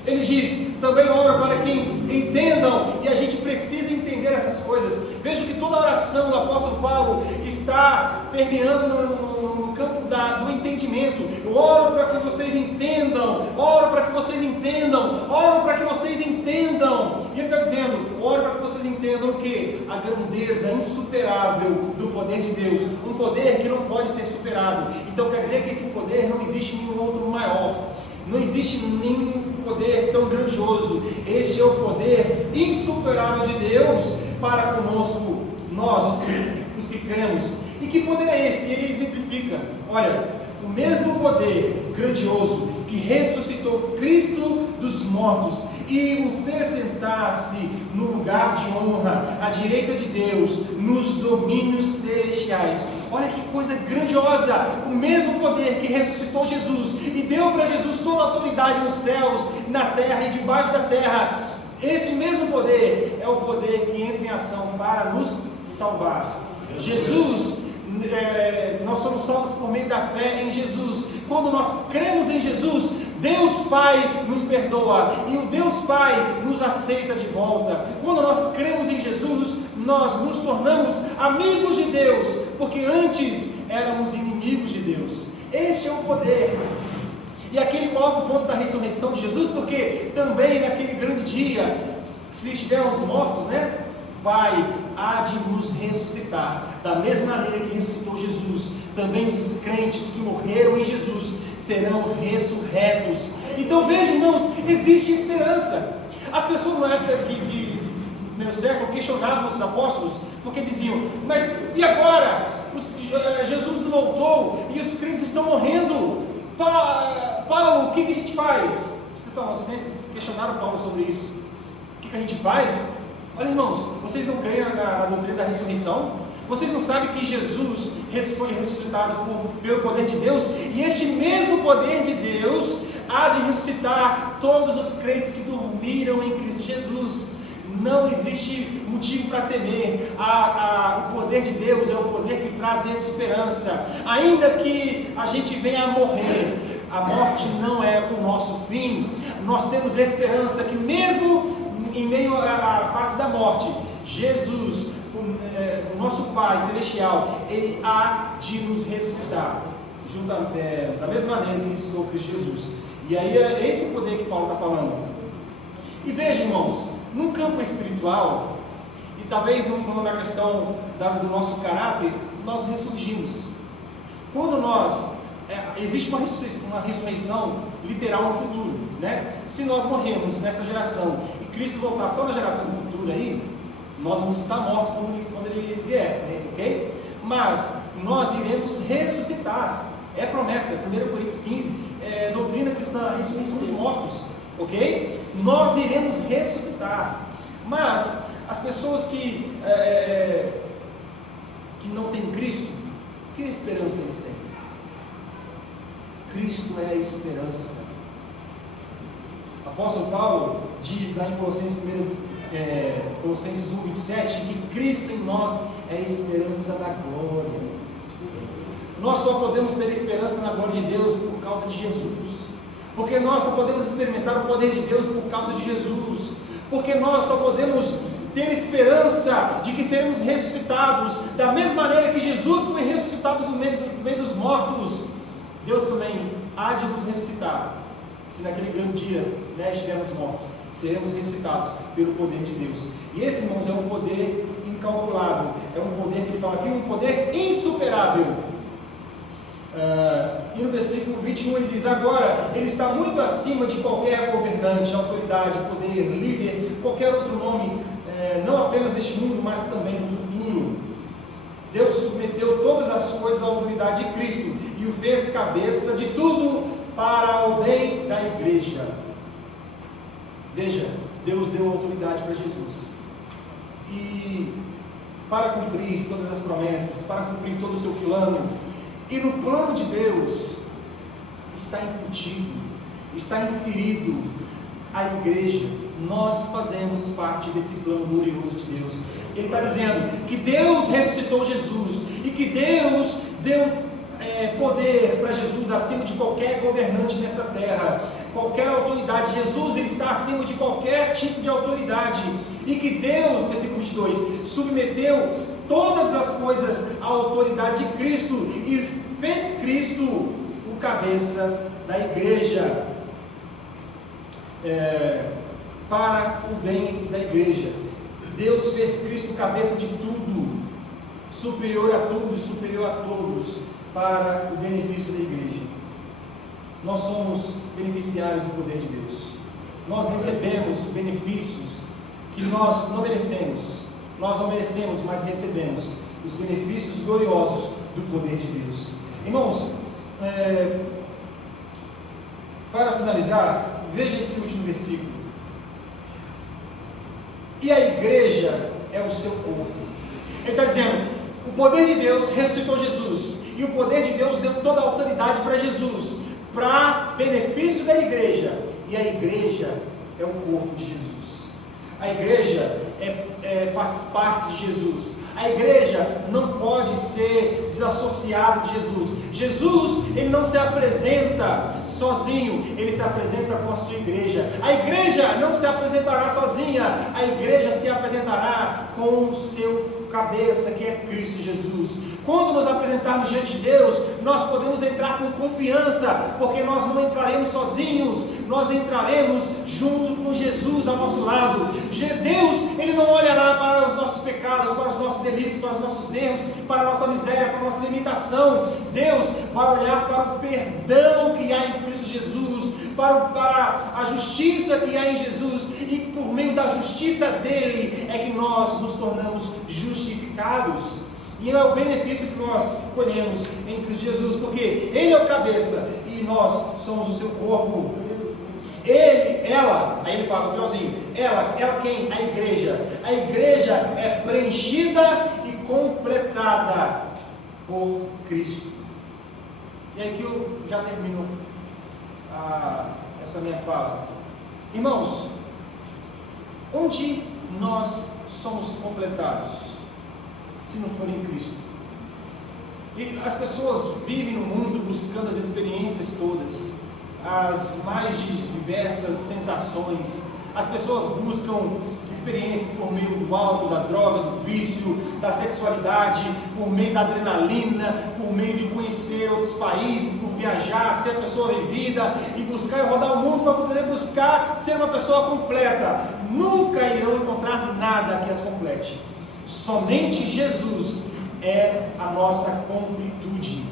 Ele diz: também oro para que entendam, e a gente precisa entender essas coisas. Veja que toda a oração do apóstolo Paulo está permeando no campo do entendimento. Eu oro para que vocês entendam, oro para que vocês entendam, oro para que vocês entendam. E ele está dizendo: oro para que vocês entendam o que? A grandeza insuperável do poder de Deus, um poder que não pode ser superado. Então quer dizer que esse poder não existe nenhum outro maior. Não existe nenhum poder tão grandioso. Este é o poder insuperável de Deus para conosco, nós, os que cremos. E que poder é esse? Ele exemplifica: olha, o mesmo poder grandioso que ressuscitou Cristo dos mortos e o fez sentar-se no lugar de honra, à direita de Deus, nos domínios celestiais. Olha que coisa grandiosa! O mesmo poder que ressuscitou Jesus e deu para Jesus toda a autoridade nos céus, na terra e debaixo da terra. Esse mesmo poder é o poder que entra em ação para nos salvar. Jesus, nós somos salvos por meio da fé em Jesus. Quando nós cremos em Jesus, Deus Pai nos perdoa e o Deus Pai nos aceita de volta. Quando nós cremos em Jesus, nós nos tornamos amigos de Deus, porque antes éramos inimigos de Deus. Este é o poder. E aqui ele coloca o ponto da ressurreição de Jesus, porque também naquele grande dia, se estivermos mortos, né? Pai há de nos ressuscitar, da mesma maneira que ressuscitou Jesus. Também os crentes que morreram em Jesus serão ressurretos. Então veja, irmãos, existe esperança. As pessoas na época no primeiro século questionavam os apóstolos, porque diziam: mas e agora? Jesus não voltou e os crentes estão morrendo. Paulo, o que a gente faz? Os Tessalonicenses questionaram Paulo sobre isso. O que a gente faz? Olha, irmãos, vocês não creem na doutrina da ressurreição? Vocês não sabem que Jesus foi ressuscitado pelo poder de Deus? E este mesmo poder de Deus há de ressuscitar todos os crentes que dormiram em Cristo Jesus. Não existe motivo para temer. O poder de Deus é o poder que traz esperança. Ainda que a gente venha a morrer, a morte não é o nosso fim. Nós temos esperança que mesmo em meio à face da morte, Jesus, o nosso Pai Celestial, Ele há de nos ressuscitar, da mesma maneira que ressuscitou Cristo Jesus. E aí é esse o poder que Paulo está falando. E veja, irmãos, num campo espiritual, e talvez na questão do nosso caráter, nós ressurgimos. Quando existe uma ressurreição literal no futuro, né? Se nós morremos nessa geração e Cristo voltar só na geração futura aí, nós vamos estar mortos quando Ele vier, né? Ok? Mas nós iremos ressuscitar. É promessa, 1 Coríntios 15, doutrina cristã, ressurreição dos mortos, ok? Nós iremos ressuscitar. Mas as pessoas que não têm Cristo, que esperança eles têm? Cristo é a esperança. O apóstolo Paulo diz lá em Colossenses 1:27 que Cristo em nós é a esperança da glória. Nós só podemos ter esperança na glória de Deus por causa de Jesus, porque nós só podemos experimentar o poder de Deus por causa de Jesus, porque nós só podemos ter esperança de que seremos ressuscitados da mesma maneira que Jesus foi ressuscitado do meio dos mortos. Deus também há de nos ressuscitar. Se naquele grande dia, né, estivermos mortos, seremos ressuscitados pelo poder de Deus. E esse, irmãos, é um poder incalculável. É um poder que ele fala aqui, um poder insuperável. E no versículo 21 ele diz: agora ele está muito acima de qualquer governante, autoridade, poder, líder, qualquer outro nome, não apenas neste mundo, mas também no futuro. Deus submeteu todas as coisas à autoridade de Cristo e o fez cabeça de tudo para o bem da igreja. Veja, Deus deu autoridade para Jesus, e para cumprir todas as promessas, para cumprir todo o seu plano, e no plano de Deus está incutido, está inserido a igreja. Nós fazemos parte desse plano glorioso de Deus. Ele está dizendo que Deus ressuscitou Jesus e que Deus deu poder para Jesus acima de qualquer governante nesta terra, qualquer autoridade. Jesus, ele está acima de qualquer tipo de autoridade, e que Deus, no versículo 22, submeteu todas as coisas à autoridade de Cristo e fez Cristo o cabeça da igreja, para o bem da igreja. Deus fez Cristo cabeça de tudo, superior a tudo, superior a todos, para o benefício da igreja. Nós somos beneficiários do poder de Deus. Nós recebemos benefícios que nós não merecemos. Nós não merecemos, mas recebemos os benefícios gloriosos do poder de Deus. Irmãos, para finalizar, veja esse último versículo. E a igreja é o seu corpo. Ele está dizendo: o poder de Deus ressuscitou Jesus, e o poder de Deus deu toda a autoridade para Jesus, para benefício da igreja, e a igreja é o corpo de Jesus. A igreja faz parte de Jesus. A igreja não pode ser ser desassociado de Jesus. Jesus, ele não se apresenta sozinho, ele se apresenta com a sua igreja. A igreja não se apresentará sozinha, a igreja se apresentará com o seu cabeça, que é Cristo Jesus. Quando nos apresentarmos diante de Deus, nós podemos entrar com confiança, porque nós não entraremos sozinhos, nós entraremos junto com Jesus ao nosso lado. Deus, ele não olhará para os nossos pecados, para os nossos delitos, para os nossos erros, para a nossa miséria, para a nossa limitação. Deus vai olhar para o perdão que há em Cristo Jesus, para a justiça que há em Jesus, e por meio da justiça dele é que nós nos tornamos justificados. E é o benefício que nós colhemos em Cristo Jesus, porque ele é o cabeça e nós somos o seu corpo. Ela, aí ele fala no finalzinho, ela quem? A igreja. A igreja é preenchida e completada por Cristo. E aí que eu já termino essa minha fala. Irmãos, onde nós somos completados, se não for em Cristo? E as pessoas vivem no mundo buscando as experiências todas, as mais diversas sensações. As pessoas buscam experiências por meio do álcool, da droga, do vício, da sexualidade, por meio da adrenalina, por meio de conhecer outros países, por viajar, ser uma pessoa vivida e buscar e rodar o mundo para poder buscar ser uma pessoa completa. Nunca irão encontrar nada que as complete. Somente Jesus é a nossa completude.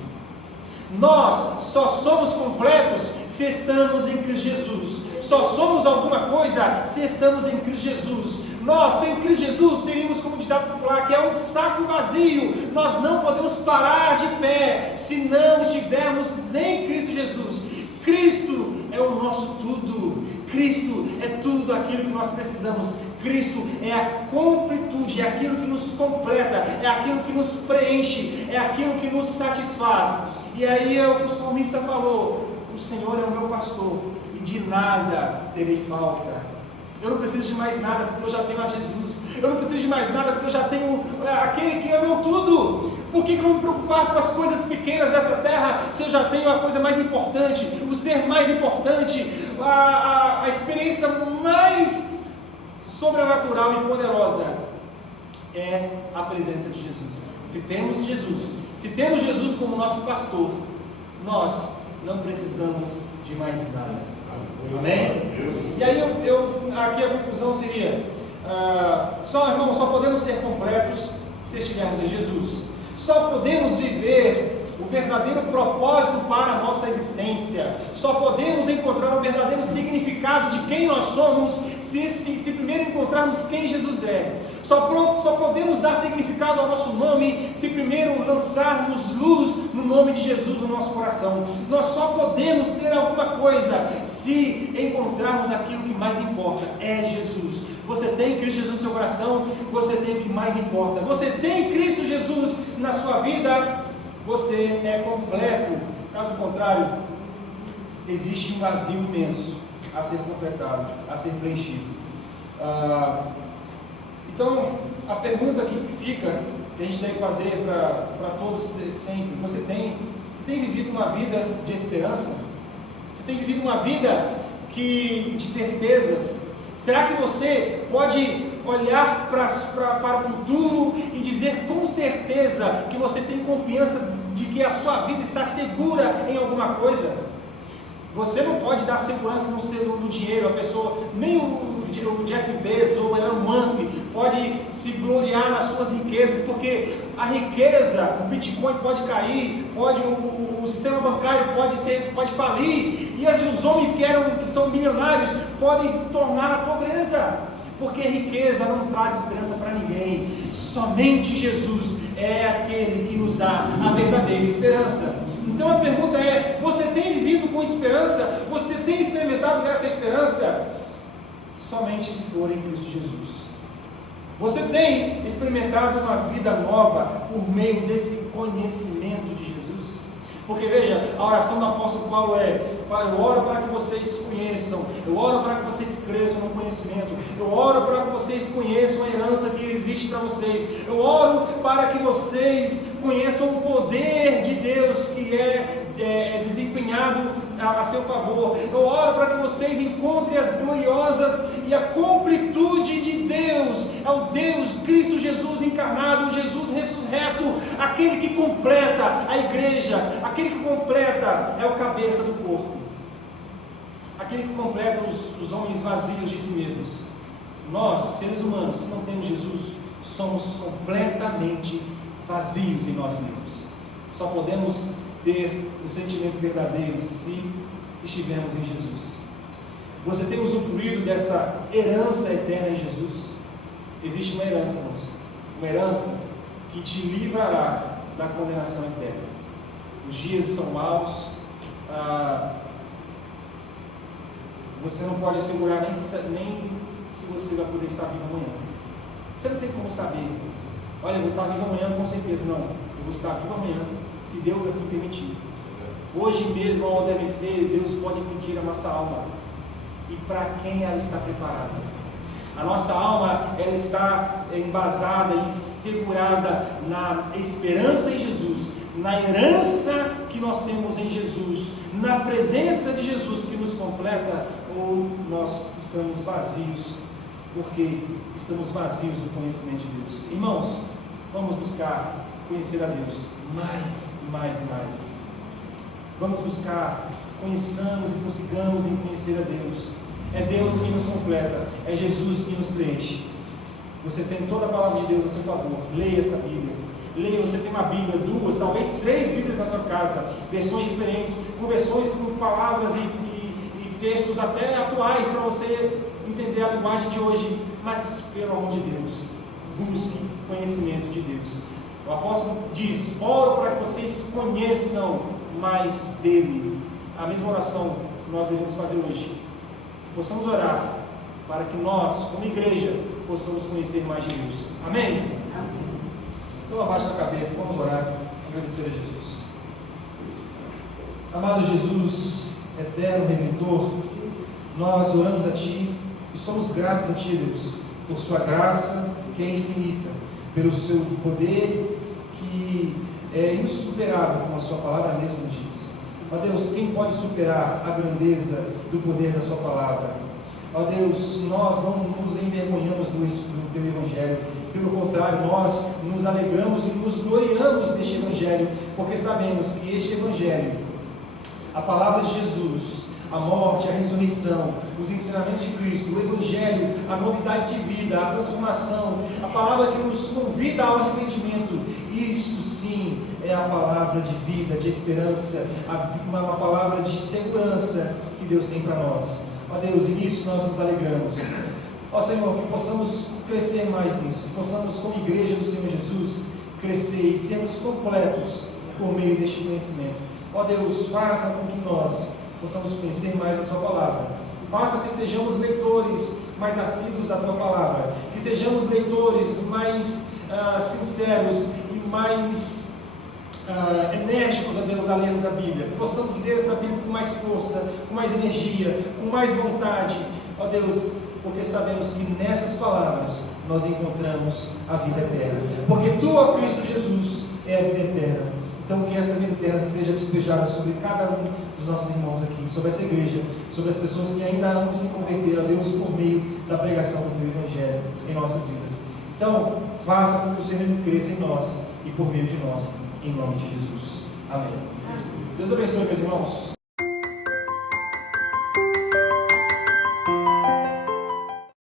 Nós só somos completos se estamos em Cristo Jesus. Só somos alguma coisa se estamos em Cristo Jesus. Nós, sem Cristo Jesus, seríamos, como o ditado popular, que é um saco vazio. Nós não podemos parar de pé se não estivermos em Cristo Jesus. Cristo é o nosso tudo. Cristo é tudo aquilo que nós precisamos. Cristo é a completude, é aquilo que nos completa, é aquilo que nos preenche, é aquilo que nos satisfaz. E aí é o que o salmista falou: o Senhor é o meu pastor e de nada terei falta. Eu não preciso de mais nada porque eu já tenho a Jesus. Eu não preciso de mais nada porque eu já tenho aquele que é meu tudo. Por que eu vou me preocupar com as coisas pequenas dessa terra se eu já tenho a coisa mais importante, o ser mais importante, a experiência mais sobrenatural e poderosa é a presença de Jesus. Se temos Jesus como nosso pastor, nós não precisamos de mais nada. Amém? E aí aqui a conclusão seria: irmãos, só podemos ser completos se estivermos em Jesus. Só podemos viver o verdadeiro propósito para a nossa existência. Só podemos encontrar o verdadeiro significado de quem nós somos se primeiro encontrarmos quem Jesus é. Só podemos dar significado ao nosso nome se primeiro lançarmos luz no nome de Jesus no nosso coração. Nós só podemos ser alguma coisa se encontrarmos aquilo que mais importa, é Jesus. Você tem Cristo Jesus no seu coração, você tem o que mais importa. Você tem Cristo Jesus na sua vida, você é completo. Caso contrário, existe um vazio imenso a ser completado, a ser preenchido. Então, a pergunta que fica, que a gente deve fazer para todos sempre: você tem vivido uma vida de esperança? Você tem vivido uma vida de certezas? Será que você pode olhar para o futuro e dizer com certeza que você tem confiança de que a sua vida está segura em alguma coisa? Você não pode dar segurança no dinheiro. A pessoa, nem o Jeff Bezos ou Elon Musk pode se gloriar nas suas riquezas, porque a riqueza, o Bitcoin pode cair, o sistema bancário pode falir, e os homens que são milionários podem se tornar a pobreza, porque riqueza não traz esperança para ninguém. Somente Jesus é aquele que nos dá a verdadeira esperança. Então a pergunta é: você tem vivido com esperança? Você tem experimentado dessa esperança? Somente se for em Cristo Jesus. Você tem experimentado uma vida nova por meio desse conhecimento de Jesus? Porque veja, a oração do apóstolo Paulo é: Pai, eu oro para que vocês conheçam, eu oro para que vocês cresçam no conhecimento, eu oro para que vocês conheçam a herança que existe para vocês, eu oro para que vocês conheçam o poder de Deus que é desempenhado a seu favor. Eu oro para que vocês encontrem as gloriosas e a completude de Deus. É o Deus, Cristo Jesus encarnado, Jesus ressurreto, aquele que completa a igreja, aquele que completa é o cabeça do corpo, aquele que completa os homens vazios de si mesmos. Nós, seres humanos, se não temos Jesus, somos completamente vazios em nós mesmos. Só podemos ter o sentimento verdadeiro se estivermos em Jesus. Você tem usufruído dessa herança eterna em Jesus? Existe uma herança, irmãos, uma herança que te livrará da condenação eterna. Os dias são maus, você não pode assegurar nem se você vai poder estar vivo amanhã. Você não tem como saber: olha, eu vou estar vivo amanhã com certeza. Não, eu vou estar vivo amanhã, se Deus assim permitir. Hoje mesmo, ao adormecer, Deus pode pedir a nossa alma. E para quem ela está preparada? A nossa alma, ela está embasada e segurada na esperança em Jesus, na herança que nós temos em Jesus, na presença de Jesus que nos completa, ou nós estamos vazios, porque estamos vazios do conhecimento de Deus. Irmãos, vamos buscar conhecer a Deus mais e mais e mais. Vamos buscar, conheçamos e consigamos em conhecer a Deus. É Deus que nos completa, é Jesus que nos preenche. Você tem toda a palavra de Deus a seu favor. Leia essa Bíblia. Leia, você tem uma Bíblia, 2, talvez 3 Bíblias na sua casa, versões diferentes, com versões com palavras e textos até atuais para você entender a linguagem de hoje. Mas, pelo amor de Deus, busque conhecimento de Deus. O apóstolo diz: oro para que vocês conheçam mais dele. A mesma oração que nós devemos fazer hoje, que possamos orar para que nós, como igreja, possamos conhecer mais de Deus. Amém? Então abaixa a cabeça, vamos orar, agradecer a Jesus. Amado Jesus, eterno Redentor, nós oramos a Ti e somos gratos a Ti, Deus, por Sua graça que é infinita, pelo Seu poder que é insuperável, como a Sua palavra mesmo diz. Ó Deus, quem pode superar a grandeza do poder da Sua palavra? Ó Deus, nós não nos envergonhamos do Teu Evangelho, pelo contrário, nós nos alegramos e nos gloriamos deste Evangelho, porque sabemos que este Evangelho, a palavra de Jesus, a morte, a ressurreição, os ensinamentos de Cristo, o Evangelho, a novidade de vida, a transformação, a palavra que nos convida ao arrependimento, isto sim é a palavra de vida, de esperança, uma palavra de segurança que Deus tem para nós. Ó Deus, e nisso nós nos alegramos. Ó Senhor, que possamos crescer mais nisso, que possamos, como igreja do Senhor Jesus, crescer e sermos completos por meio deste conhecimento. Ó Deus, faça com que nós possamos conhecer mais a Sua palavra. Faça que sejamos leitores mais assíduos da Tua palavra, que sejamos leitores mais sinceros e mais enérgicos, ó Deus, a lermos a Bíblia, que possamos ler essa Bíblia com mais força, com mais energia, com mais vontade, ó Deus, porque sabemos que nessas palavras nós encontramos a vida eterna, porque Tu, ó Cristo Jesus, é a vida eterna. Então que essa vida eterna seja despejada sobre cada um dos nossos irmãos aqui, sobre essa igreja, sobre as pessoas que ainda amam se converter a Deus por meio da pregação do Teu Evangelho em nossas vidas. Então, faça com que o Senhor cresça em nós e por meio de nós, em nome de Jesus. Amém. Deus abençoe, meus irmãos.